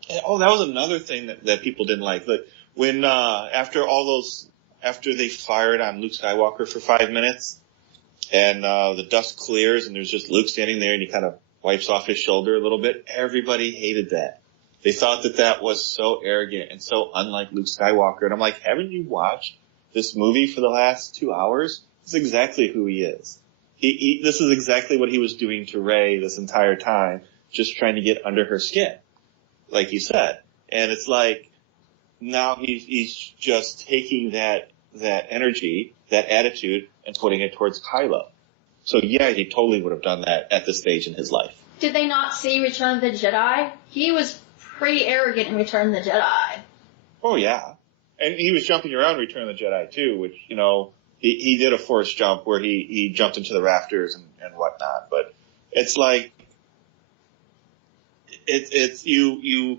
was another thing that people didn't like. Like, when, after they fired on Luke Skywalker for 5 minutes, and, the dust clears and there's just Luke standing there and he kind of wipes off his shoulder a little bit, everybody hated that. They thought that was so arrogant and so unlike Luke Skywalker. And I'm like, haven't you watched this movie for the last 2 hours? This is exactly who he is. This is exactly what he was doing to Rey this entire time, just trying to get under her skin, like you said. And it's like, now he's just taking that energy, that attitude, and putting it towards Kylo. So yeah, he totally would have done that at this stage in his life. Did they not see Return of the Jedi? He was pretty arrogant in Return of the Jedi. Oh yeah. And he was jumping around Return of the Jedi too, which, he did a force jump where he jumped into the rafters and whatnot. But it's like, it's you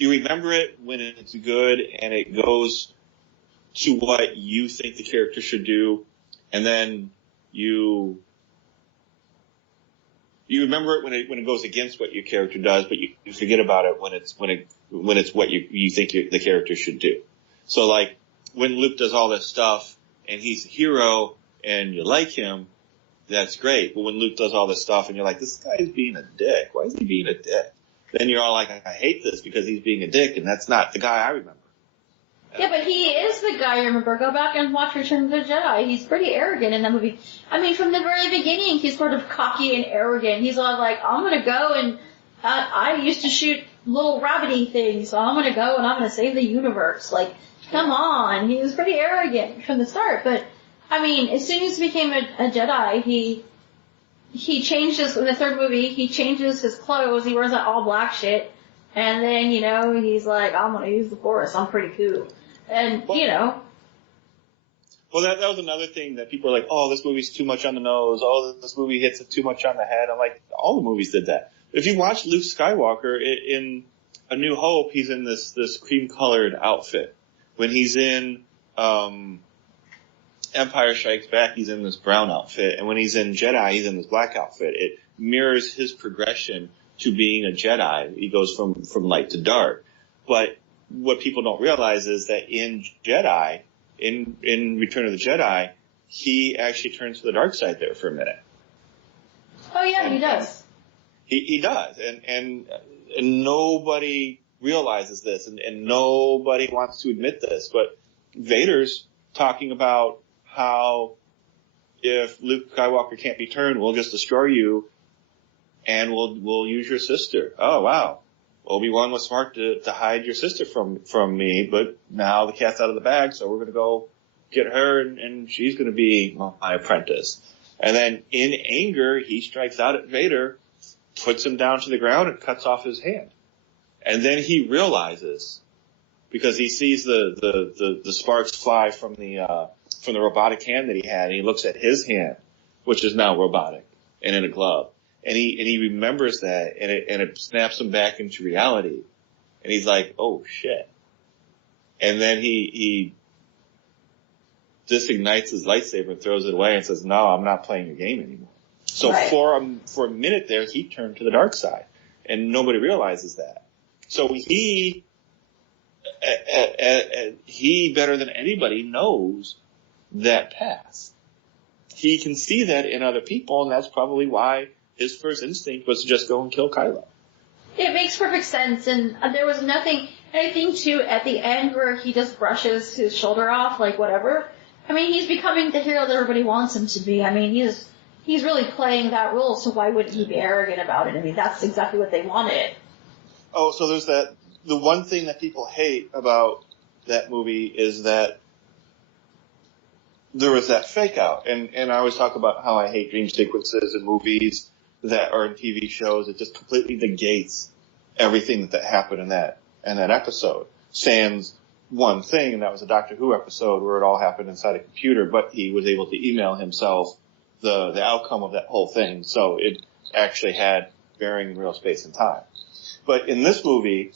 remember it when it's good and it goes to what you think the character should do, and then you remember it when it goes against what your character does, but you forget about it when it's what you think the character should do. So like when Luke does all this stuff and he's a hero and you like him, that's great. But when Luke does all this stuff and you're like, this guy is being a dick. Why is he being a dick? Then you're all like, I hate this because he's being a dick, and that's not the guy I remember. Yeah, but he is the guy you remember. Go back and watch Return of the Jedi. He's pretty arrogant in that movie. I mean, from the very beginning, he's sort of cocky and arrogant. He's all like, I'm gonna go and, I used to shoot little rabbity things, so I'm gonna go and I'm gonna save the universe. Like, come on. He was pretty arrogant from the start, but, I mean, as soon as he became a Jedi, he changed in the third movie, he changes his clothes, he wears that all black shit, and then, he's like, I'm gonna use the Force, I'm pretty cool. And, Well, that was another thing that people are like, oh, this movie's too much on the nose, oh, this movie hits it too much on the head. I'm like, all the movies did that. If you watch Luke Skywalker in A New Hope, he's in this cream-colored outfit. When he's in Empire Strikes Back, he's in this brown outfit. And when he's in Jedi, he's in this black outfit. It mirrors his progression to being a Jedi. He goes from light to dark. But what people don't realize is that in Jedi, in Return of the Jedi, he actually turns to the dark side there for a minute. Oh yeah, he does. He does, and nobody realizes this, and nobody wants to admit this, but Vader's talking about how if Luke Skywalker can't be turned, we'll just destroy you, and we'll use your sister. Oh wow, Obi-Wan was smart to hide your sister from me, but now the cat's out of the bag, so we're gonna go get her, and she's gonna be my apprentice. And then in anger, he strikes out at Vader, puts him down to the ground, and cuts off his hand. And then he realizes, because he sees the sparks fly from the robotic hand that he had, and he looks at his hand, which is now robotic and in a glove, and he remembers that, and it snaps him back into reality, and he's like, oh shit. And then he disignites his lightsaber and throws it away and says, no, I'm not playing your game anymore. So right. for a minute there, he turned to the dark side, and nobody realizes that. So he better than anybody knows that past. He can see that in other people, and that's probably why his first instinct was to just go and kill Kylo. It makes perfect sense, and there was anything too at the end where he just brushes his shoulder off, like whatever. I mean, he's becoming the hero that everybody wants him to be. I mean, he's really playing that role, so why wouldn't he be arrogant about it? I mean, that's exactly what they wanted. Oh, so there's that. The one thing that people hate about that movie is that there was that fake out. And I always talk about how I hate dream sequences in movies that are in TV shows. It just completely negates everything that happened in that episode. Sans one thing, and that was a Doctor Who episode where it all happened inside a computer, but he was able to email himself the outcome of that whole thing. So it actually had bearing in real space and time. But in this movie,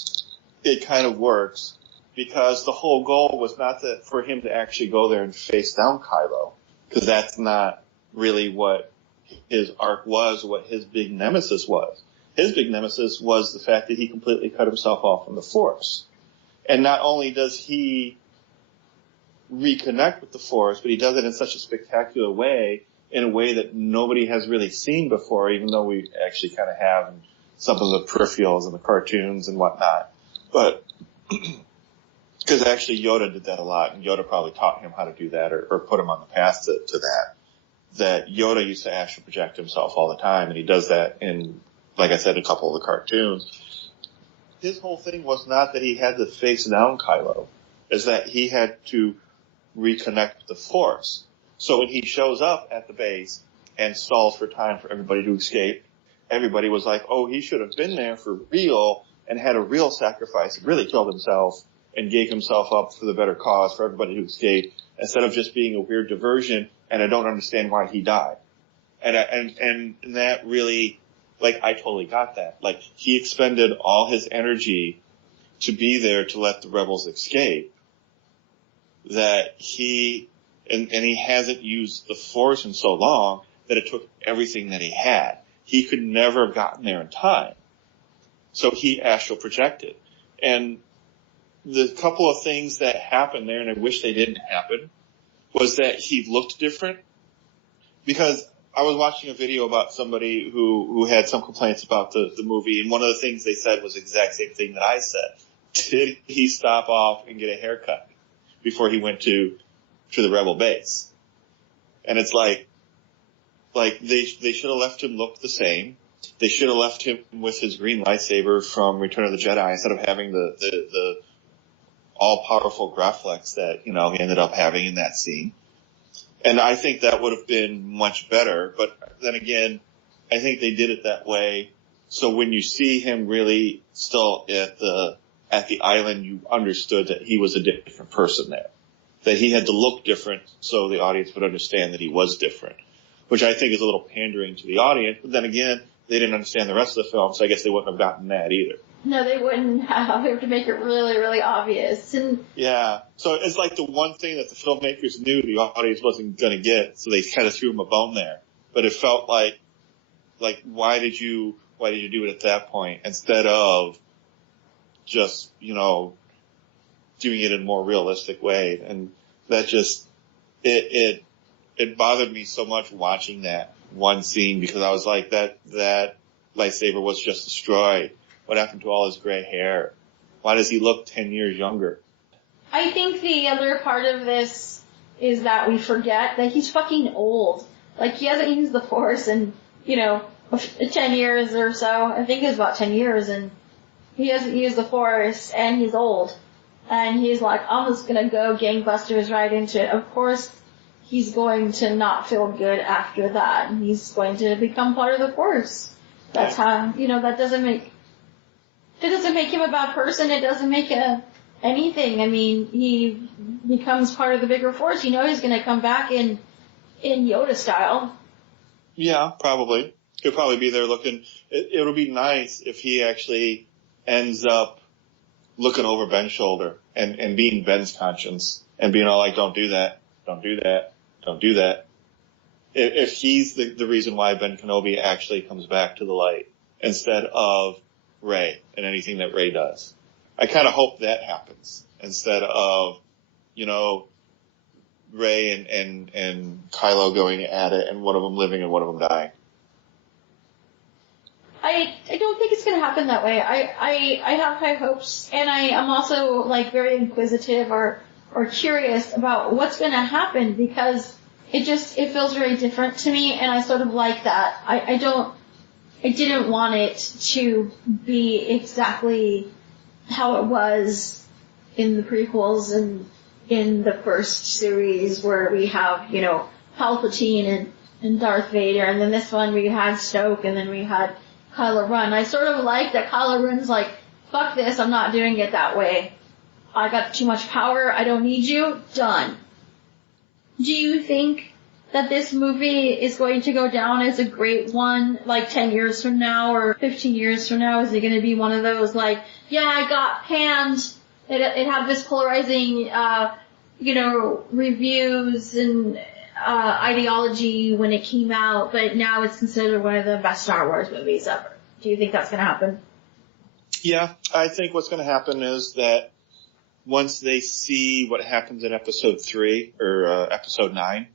it kind of works because the whole goal was not for him to actually go there and face down Kylo, because that's not really what his arc was, what his big nemesis was. His big nemesis was the fact that he completely cut himself off from the Force. And not only does he reconnect with the Force, but he does it in such a spectacular way, in a way that nobody has really seen before, even though we actually kind of have in some of the peripherals and the cartoons and whatnot. But because actually Yoda did that a lot, and Yoda probably taught him how to do that, or put him on the path to that. That Yoda used to astral project himself all the time, and he does that in, like I said, a couple of the cartoons. His whole thing was not that he had to face down Kylo, is that he had to reconnect with the Force. So when he shows up at the base and stalls for time for everybody to escape, everybody was like, oh, he should have been there for real and had a real sacrifice and really killed himself and gave himself up for the better cause for everybody to escape, instead of just being a weird diversion, and I don't understand why he died. And that really, like, I totally got that. Like, he expended all his energy to be there to let the rebels escape, that he hasn't used the Force in so long that it took everything that he had. He could never have gotten there in time. So he astral projected. And the couple of things that happened there, and I wish they didn't happen, was that he looked different. Because I was watching a video about somebody who had some complaints about the movie, and one of the things they said was the exact same thing that I said. Did he stop off and get a haircut before he went to the rebel base? And it's like they should have left him look the same. They should have left him with his green lightsaber from Return of the Jedi instead of having the all-powerful Graflex that, he ended up having in that scene. And I think that would have been much better. But then again, I think they did it that way. So when you see him really still at the island, you understood that he was a different person there. That he had to look different so the audience would understand that he was different. Which I think is a little pandering to the audience. But then again, they didn't understand the rest of the film, so I guess they wouldn't have gotten that either. No, they wouldn't have. They have to make it really, really obvious. And yeah. So it's like the one thing that the filmmakers knew the audience wasn't going to get, so they kind of threw him a bone there. But it felt like why did you do it at that point instead of just, doing it in a more realistic way? And that just, it bothered me so much watching that one scene, because I was like, that lightsaber was just destroyed? What happened to all his gray hair? Why does he look 10 years younger? I think the other part of this is that we forget that he's fucking old. Like, he hasn't used the Force in, 10 years or so. I think it's about 10 years, and he hasn't used the Force, and he's old. And he's like, I'm just gonna go gangbusters right into it. Of course, he's going to not feel good after that, and he's going to become part of the Force. That's how, that doesn't make him a bad person. It doesn't make anything. I mean, he becomes part of the bigger Force. He's gonna come back in Yoda style. Yeah, probably. He'll probably be there looking. It'll be nice if he actually ends up looking over Ben's shoulder and being Ben's conscience and being all like, don't do that, don't do that, don't do that. If he's the reason why Ben Kenobi actually comes back to the light instead of Rey and anything that Rey does. I kind of hope that happens instead of, Rey and Kylo going at it and one of them living and one of them dying. I don't think it's going to happen that way. I have high hopes, and I am also very inquisitive or curious about what's going to happen, because it feels very different to me, and I sort of like that. I didn't want it to be exactly how it was in the prequels and in the first series, where we have, Palpatine and Darth Vader, and then this one we had Snoke, and then we had Kylo Ren. I sort of like that Kylo Ren's like, fuck this, I'm not doing it that way. I got too much power, I don't need you, done. Do you think that this movie is going to go down as a great one, 10 years from now or 15 years from now? Is it going to be one of those yeah, I got panned, it had this polarizing, reviews and ideology when it came out, but now it's considered one of the best Star Wars movies ever? Do you think that's going to happen? Yeah, I think what's going to happen is that once they see what happens in episode 3 or episode 9,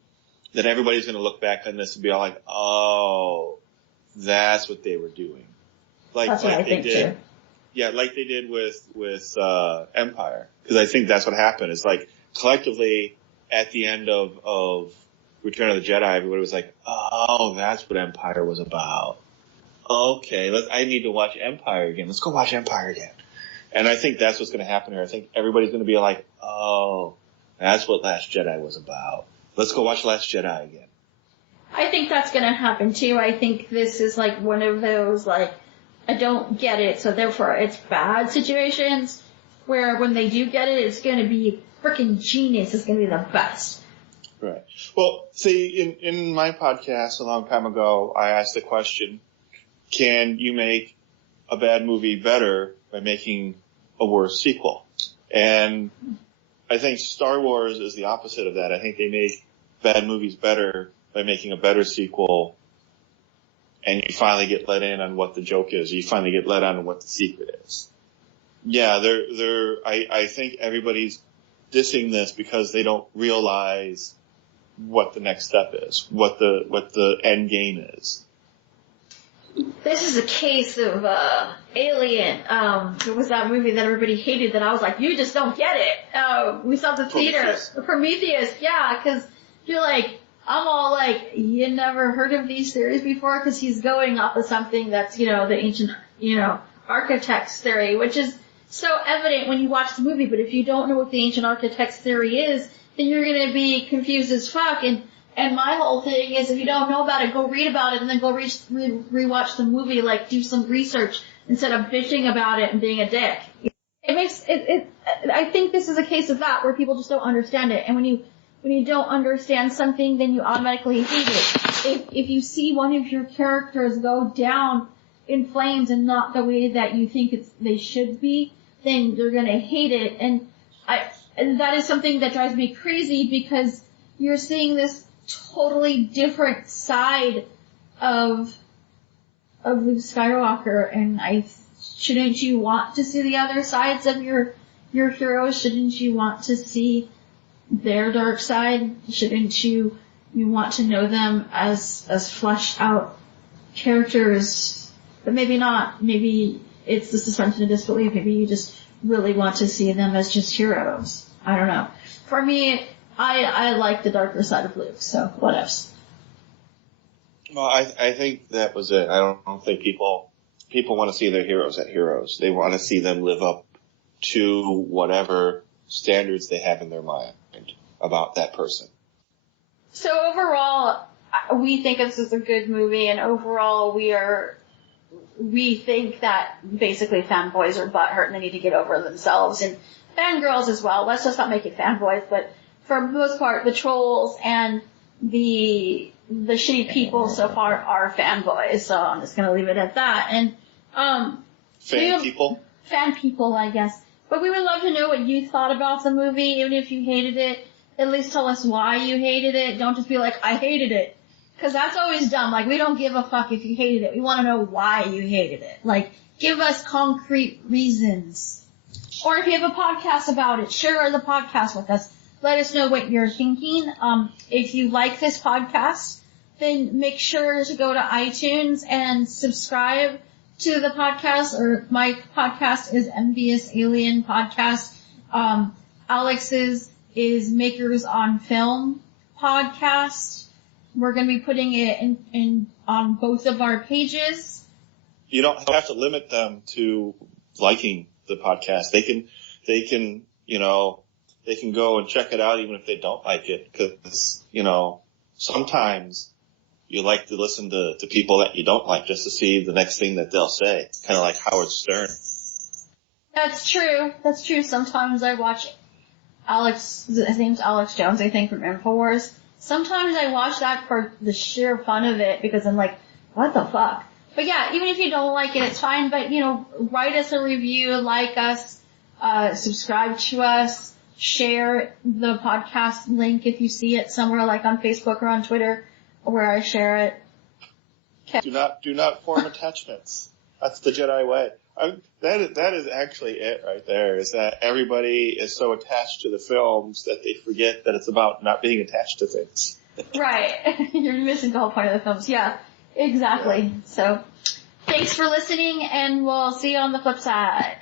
that everybody's going to look back on this and be all like, oh, that's what they were doing. That's what I think too. Yeah, like they did with Empire. Because I think that's what happened. It's collectively at the end of Return of the Jedi, everybody was like, oh, that's what Empire was about. Okay, I need to watch Empire again. Let's go watch Empire again. And I think that's what's going to happen here. I think everybody's going to be like, oh, that's what Last Jedi was about. Let's go watch Last Jedi again. I think that's going to happen too. I think this is one of those I don't get it, so therefore it's bad situations, where when they do get it, it's going to be freaking genius. It's going to be the best. Right. Well, see, in my podcast a long time ago, I asked the question, can you make a bad movie better by making a worse sequel? And I think Star Wars is the opposite of that. I think they make bad movies better by making a better sequel, and you finally get let in on what the joke is. You finally get let on what the secret is. Yeah, I think everybody's dissing this because they don't realize what the next step is, what the end game is. This is a case of Alien. It was that movie that everybody hated that I was like, you just don't get it. We saw the theater. Prometheus, yeah, because you're I'm all you never heard of these theories before? Because he's going off of something that's, the ancient, architect's theory, which is so evident when you watch the movie, but if you don't know what the ancient architect's theory is, then you're going to be confused as fuck. And my whole thing is, if you don't know about it, go read about it and then go rewatch the movie, do some research instead of bitching about it and being a dick. I think this is a case of that, where people just don't understand it. And when you don't understand something, then you automatically hate it. If you see one of your characters go down in flames and not the way that you think they should be, then you're gonna hate it. And that is something that drives me crazy, because you're seeing this totally different side of Luke Skywalker, and shouldn't you want to see the other sides of your heroes? Shouldn't you want to see their dark side? Shouldn't you want to know them as fleshed out characters But maybe not. Maybe it's the suspension of disbelief. Maybe you just really want to see them as just heroes. I don't know. For me, I like the darker side of Luke, so what else? Well, I think that was it. I don't think people want to see their heroes as heroes. They want to see them live up to whatever standards they have in their mind about that person. So overall, we think this is a good movie, and overall we think that basically fanboys are butthurt and they need to get over themselves, and fangirls as well. Let's just not make it fanboys, but for the most part, the trolls and the shitty people so far are fanboys, so I'm just gonna leave it at that. And, Fan people, I guess. But we would love to know what you thought about the movie, even if you hated it. At least tell us why you hated it. Don't just be like, I hated it. Cause that's always dumb. Like, we don't give a fuck if you hated it. We want to know why you hated it. Like, give us concrete reasons. Or if you have a podcast about it, share the podcast with us. Let us know what you're thinking. If you like this podcast, then make sure to go to iTunes and subscribe to the podcast. Or my podcast is NVus Alien Podcast. Alex's is Makers on Film Podcast. We're going to be putting it in on both of our pages. You don't have to limit them to liking the podcast. They can, they can go and check it out even if they don't like it, because, sometimes you like to listen to people that you don't like just to see the next thing that they'll say. Kind of like Howard Stern. That's true. Sometimes I watch his name's Alex Jones, I think, from InfoWars. Sometimes I watch that for the sheer fun of it because I'm like, what the fuck? But yeah, even if you don't like it, it's fine. But, write us a review, like us, subscribe to us, share the podcast link if you see it somewhere like on Facebook or on Twitter where I share it. Okay. Do not form attachments. That's the Jedi way. That is actually it right there, is that everybody is so attached to the films that they forget that it's about not being attached to things. Right. You're missing the whole point of the films. Yeah, exactly. Yeah. So, thanks for listening, and we'll see you on the flip side.